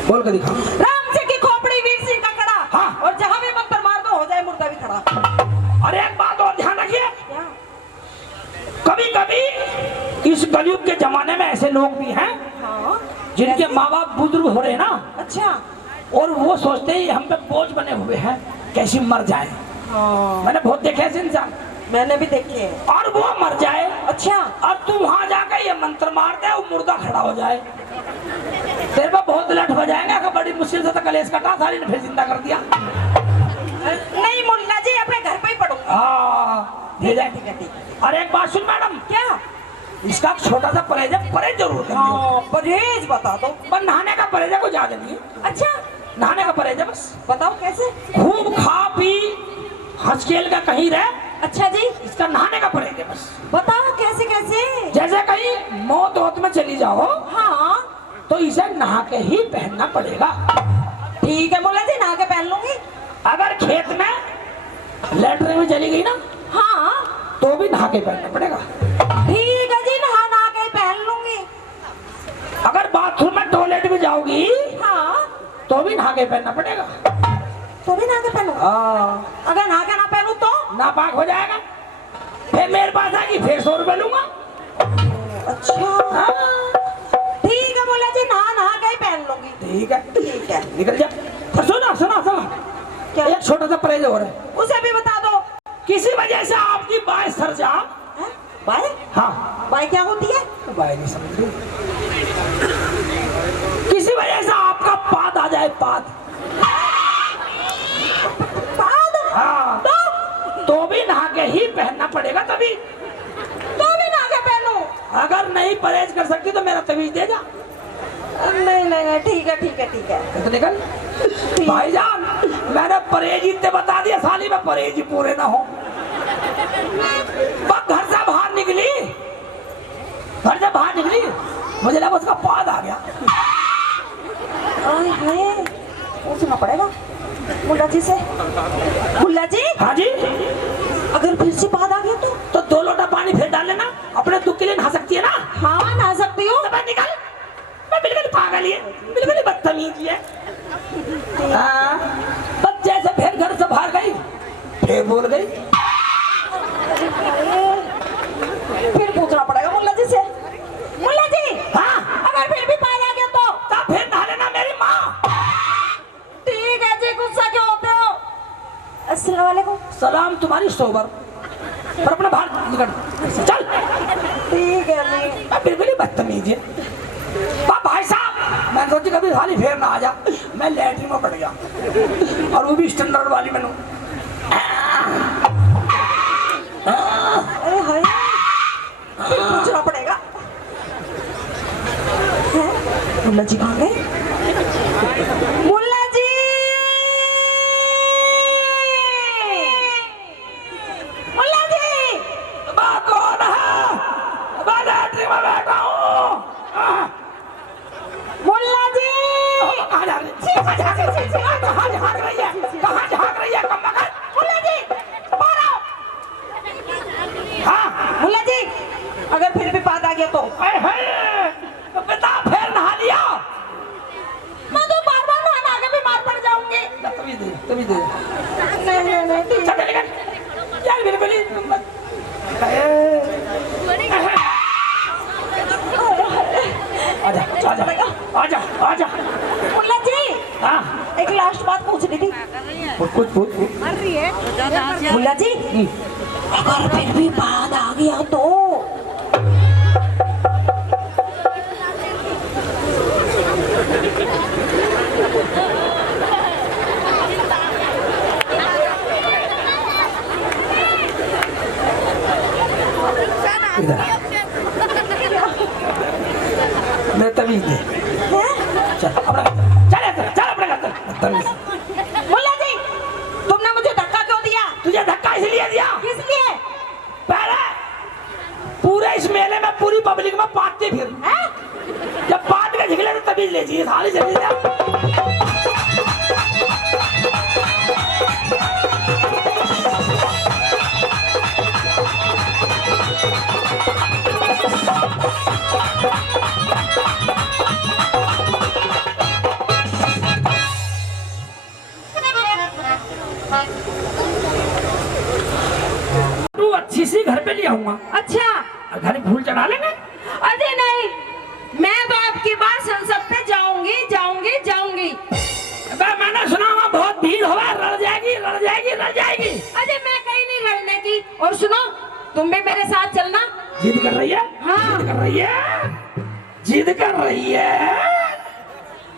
बोल के दिखा। राम सिंह की खोपड़ी, वीर सिंह का कड़ा, हाँ। और जहाँ भी मंत्र मार दो, हो जाए मुर्दा भी खड़ा। और एक बात और ध्यान रखिए, क्या? कभी कभी इस कलयुग के जमाने में ऐसे लोग भी हैं, हाँ। जिनके माँ बाप बुजुर्ग हो रहे हैं ना, अच्छा। और वो सोचते हैं हम पे बोझ बने हुए हैं, कैसे मर जाए। हाँ। मैंने बहुत देखे ऐसे इंसान। मैंने भी देखे हैं। और वो मर जाए, अच्छा, अब तू वहां जाकर ये मंत्र मार दे, वो मुर्दा खड़ा हो जाए, तेरे पे बहुत लठ हो जाएगा कि बड़ी मुश्किल से तो कलेश कटा, साली ने फिर जिंदा कर दिया। नहीं मुल्ला जी, अपने घर पे ही पढ़ूंगा। हाँ ठीक है ठीक है ठीक है। और एक बात सुन मैडम, क्या? इसका छोटा सा परहेज है, परहेज जरूर कर लियो। हाँ, परहेज बता दो। पर नहाने का परहेज है, कोई ज्यादा नहीं है। अच्छा, नहाने का परहेज है बस। बताओ कैसे? खूब खा पी हंस खेल का कहीं रहे, अच्छा जी, इसका नहाने का परहेज है बस। बताओ कैसे कैसे? जैसे कहीं मौत वोत में चली जाओ, हाँ तो इसे नहा के ही पहनना पड़ेगा। ठीक है मुल्ला जी, नहा के पहन लूंगी। अगर खेत में लेटरिन में चली गई ना, हाँ तो भी नहा के पहनना पड़ेगा। ठीक है जी, नहा के पहन लूंगी। अगर बाथरूम में टॉयलेट में जाओगी, हाँ तो भी नहा के पहनना पड़ेगा। तो भी नहा के पहनूं? हाँ, अगर नहा के ना पहनूं तो? नापाक हो जाएगा, फिर मेरे पास आएगी, फिर 100 रुपए लूंगा। अच्छा हाँ, ठीक है मुल्ला जी, नहा के ही पहन लूंगी। ठीक है ठीक है। निकल जा। पर सुना सुना सुना, क्या? एक छोटा सा परहेज और है, उसे भी बता दो। किसी वजह से आपकी बाय सर जा। हैं? बाय? हाँ, बाय क्या होती है? बाय नहीं समझ रही। किसी वजह से आपका पाद आ जाए, पाद। पाद? हाँ, तो भी नहा के ही पहनना पड़ेगा, तभी। तो भी नहा के पहनूं? अगर नहीं परहेज कर सकती तो मेरा तवीज दे जा। नहीं नहीं नहीं, ठीक है ठीक है ठीक है। तो निकल। भाईजान, मैंने परहेज इतने बता दिया, साली में परहेज ही पूरे ना हो। घर से बाहर निकली, मुझे लगा उसका पाद आ गया। पूछना पड़ेगा मुल्ला जी से। मुल्ला जी, हाँ जी, अगर फिर से पाद आ गया तो? 2 लोटा पानी फिर डाल लेना, अपने दुख के लिए नहा सकती है ना। हाँ नहा सकती हूँ। तो निकल, मैं बिल्कुल पागल ही है, बिल्कुल ही बदतमीज है। हाँ, बस जैसे फिर घर से बाहर गई, फिर बोल गई। फिर पूछना पड़ेगा मुल्ला जी से। मुल्ला जी, हाँ, अगर फिर भी पाद आ गया तो? तब फिर नहा लेना मेरी माँ। ठीक है जी, गुस्सा क्यों होते हो? अस्सलाम वालेकुम। सलाम तुम्हारी सोबर, पर अपना बाहर निकल, चल। ठीक है जी। मैं बिल्कुल ही बदतमीज है। भाई साहब, मैं सोची कभी खाली फेर ना आ जा, मैं लैटरिन में पड़ गया, और वो भी स्टैंडर्ड वाली मैंने। अरे हाय, फिर पूछना पड़ेगा। मुल्ला जी कहाँ गए? मुल्ला जी, मुल्ला जी, कौन है? मैं लैटरिन में बैठा हूँ। मुल्ला जी, कहाँ जा रही है? कहाँ झाँक रही है? कहाँ झाँक रही है? कम बखत। मुल्ला जी, बाहर आओ। हाँ, मुल्ला जी, अगर फिर भी पाद आ गया तो? तो पिता फिर नहा लिया। मैं तो बार बार नहा के बीमार पड़ जाऊंगी। तभी दे। नहीं नहीं नहीं, ठीक चल निकल, यार बिल्कुल ही। आजा। मुल्ला जी, हाँ, एक लास्ट बात पूछनी थी। कुछ मुल्ला जी, अगर फिर भी पाद आ गया तो? मैं तमीज दे। चल अपना मुल्ला जी, तुमने मुझे धक्का क्यों दिया? तुझे धक्का इसलिए दिया, किस लिए? पहले पूरे इस मेले में पूरी पब्लिक में पाटते फिर, जब पाट के झिगले तो तमीज ले चाहिए, सारी जल्दी से। तू अच्छी सी घर पे ले आऊंगा। अच्छा, घर में फूल चढ़ा लेंगे। अरे नहीं, मैं तो आपकी बात संसद पे जाऊंगी जाऊंगी जाऊंगी। मैंने सुना वहाँ बहुत भीड़ होगा, लड़ जाएगी। अरे मैं कहीं नहीं लड़ने की, और और सुनो, तुम भी मेरे साथ चलना। जिद कर रही है? हाँ। जिद कर रही है, जिद कर रही है।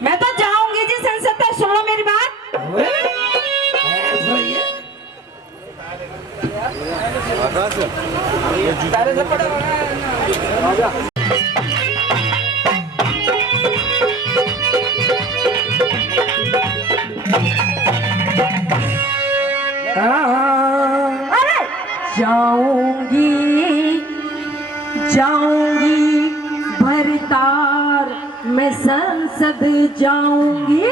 मैं तो जाऊंगी जी संसद तक, सुनो मेरी बात। रही है। अरे जाऊंगी जाऊंगी भरतार मैं संसद जाऊंगी।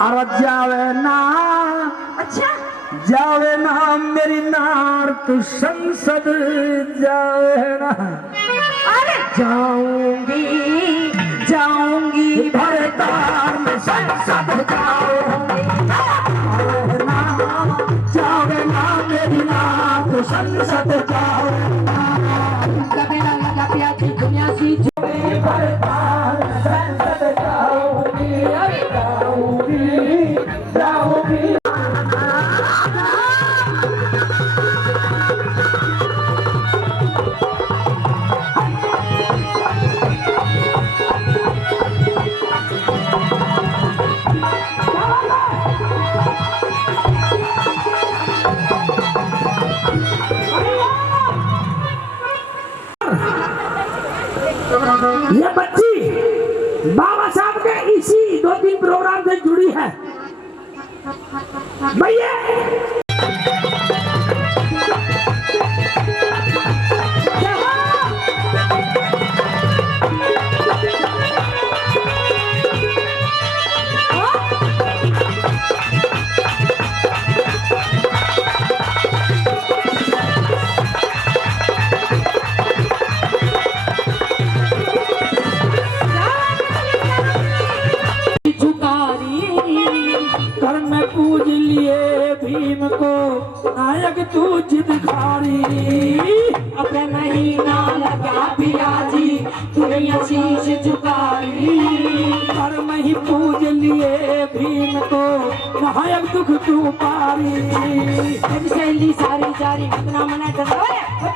अरे जावे ना, अच्छा जावे ना मेरी नार तू संसद जावे ना। अरे जाऊंगी जाऊंगी भरतार में संसद जाऊंगी। जावे ना मेरी नार तू संसद जाऊंगी। कबीरा लगा प्याजी दुनिया सी भरतार में संसद जाऊंगी। जाऊंगी जाऊंगी। ये बच्ची बाबा साहब के इसी 2-3 प्रोग्राम से जुड़ी है भैया। कर में पूज लिए भीम को नायक तू जिद खारी। अपने महीना लगा पियाजी दुनिया शीश झुकारी। कर में ही पूज लिए भीम को नायक दुख तू पारी। तेरी सहेली सारी जारी कितना मना कर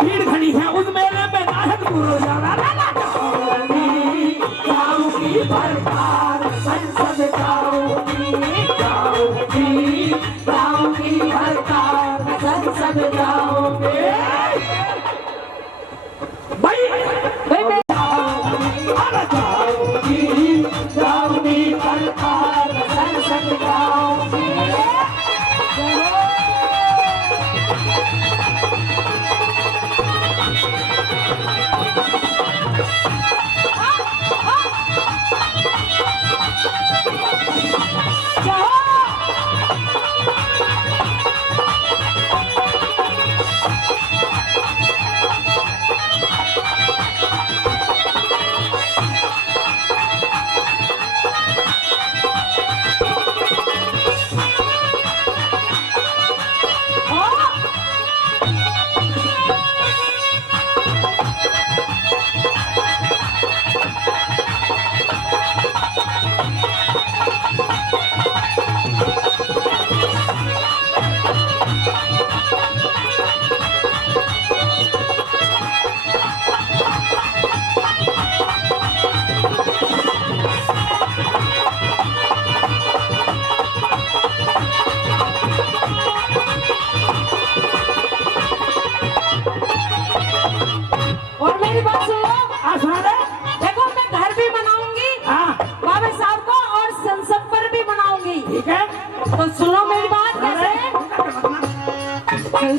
भीड़ खड़ी है उस मेले में नायक गुरु जाऊंगी भरतार संसद जाऊंगी। जाऊंगी जाऊंगी भरतार संसद जाऊंगी। भाई भाई जाऊंगी जाऊंगी भरतार संसद जाऊंगी।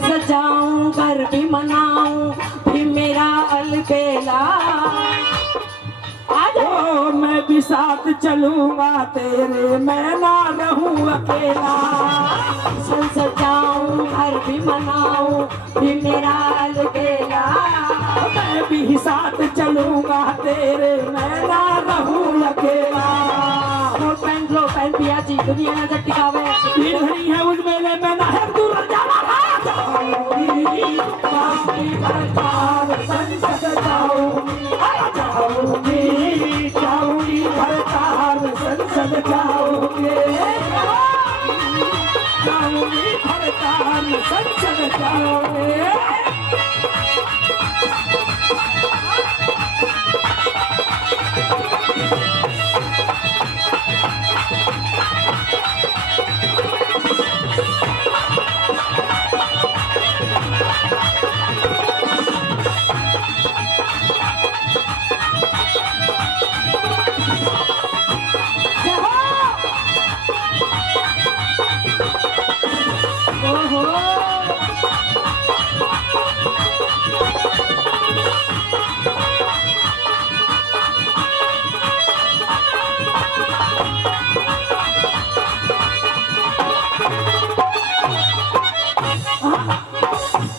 सजाऊं घर भी मनाऊं भी मेरा अलबेला। ओ मैं भी साथ चलूंगा तेरे मैं ना रहूं अकेला। सजाऊं घर भी मनाऊं भी मेरा अलबेला। मैं भी साथ चलूंगा तेरे मैं ना रहूं अकेला। लो पैन पिया जी दुनिया नजर टिकावे। भीड़ भरी है उस मेले में ना है दूर जाना। संसद जाऊंगी जाऊंगी भरतार संसद जाऊंगी। जाऊंगी भरतार संसद जाऊंगी।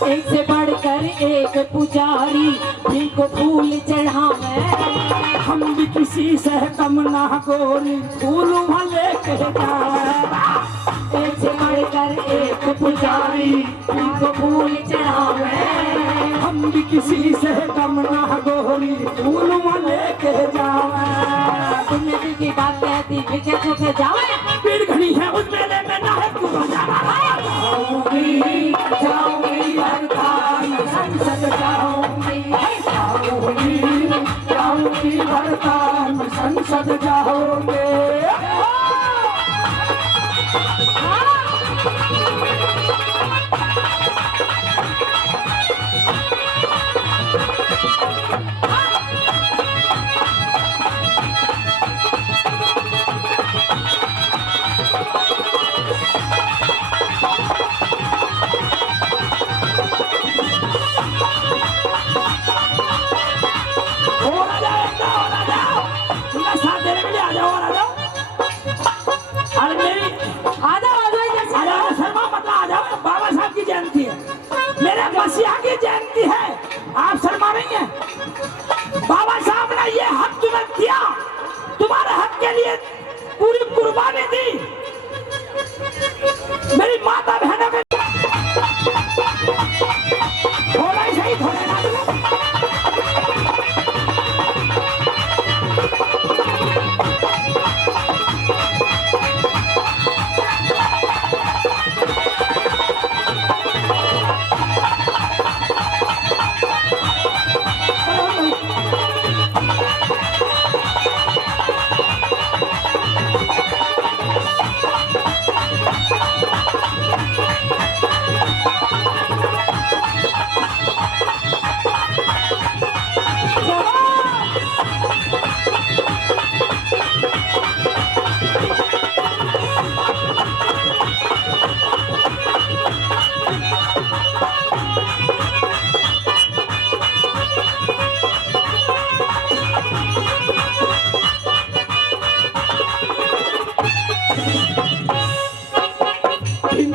एक से बढ़कर एक पुजारी जिनको फूल चढ़ावे, हम भी किसी से कम ना गोरी फूल लेके जावे। एक से बढ़कर एक पुजारी जिनको फूल चढ़ावे, हम भी किसी से कम ना गोरी फूल लेके जावे। तुमने दिल की बात कहती पीछे छुपे जावे, पीड़ घड़ी है उस मेले में ना है तू जाऊंगी जाऊंगी हर ताल संसद जाऊंगी जाऊंगी जाऊंगी हर ताल संसद जाऊंगे। मसीहा की जयंती है, आप शर्मा नहीं है। बाबा साहब ने ये हक तुम्हें दिया, तुम्हारे हक के लिए पूरी कुर्बानी दी। मेरी माता बहनों के थोड़ा ही सही थोड़ा ना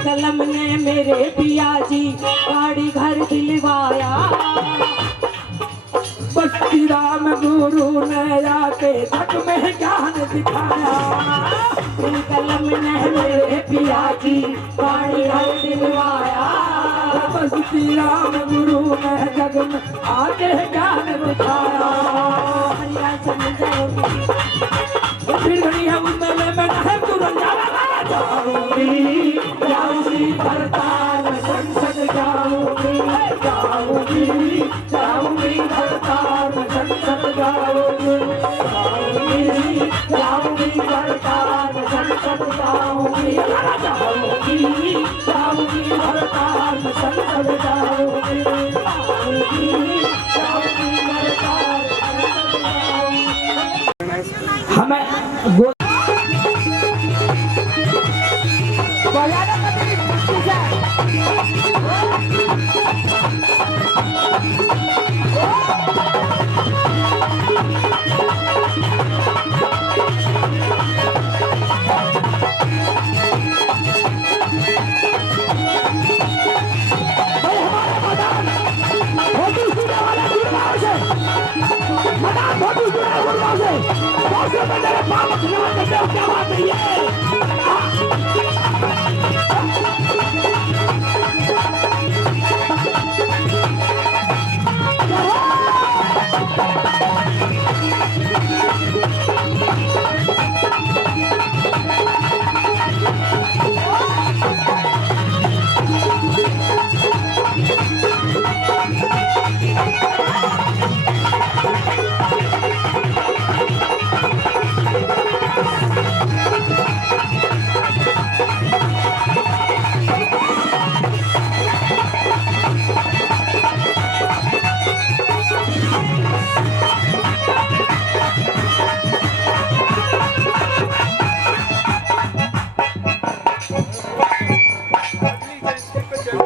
कलम ने मेरे पिया जी गाड़ी घर दिलवाया, बस्ती राम गुरु ने आके जग में ज्ञान दिखाया। कलम ने मेरे पिया जी गाड़ी घर दिलवाया, बस्ती राम गुरु ने जग में आके ज्ञान दिखाया। फिर घड़ी है उस मेले में है तुरंत जाऊंगी जाऊंगी भरताल संसद जाऊंगी जाऊंगी जाऊंगी भरताल संसद जाऊंगी जाऊंगी जाऊंगी भरताल संसद जाऊंगी जाऊंगी जाऊंगी भरताल संसद जाऊंगी जाऊंगी जाऊंगी भरताल हमें क्या बात है ये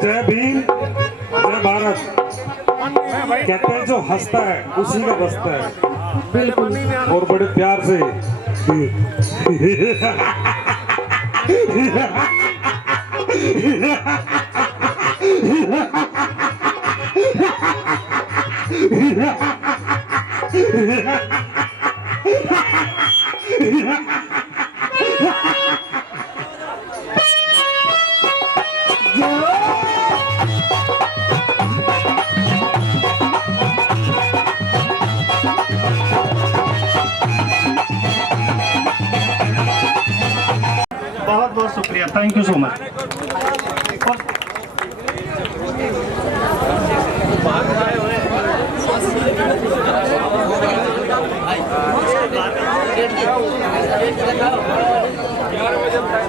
जय भीम जय भारत कहते हैं, जो हंसता है उसी का बसता है। बिल्कुल, और बड़े प्यार से बहुत बहुत शुक्रिया, थैंक यू सो मच।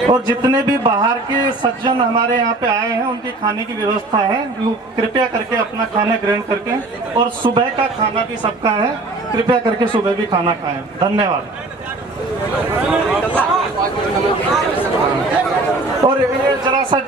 और जितने भी बाहर के सज्जन हमारे यहाँ पे आए हैं उनकी खाने की व्यवस्था है, वो कृपया करके अपना खाना ग्रहण करके, और सुबह का खाना भी सबका है, कृपया करके सुबह भी खाना खाएं। धन्यवाद। और ये जरा सा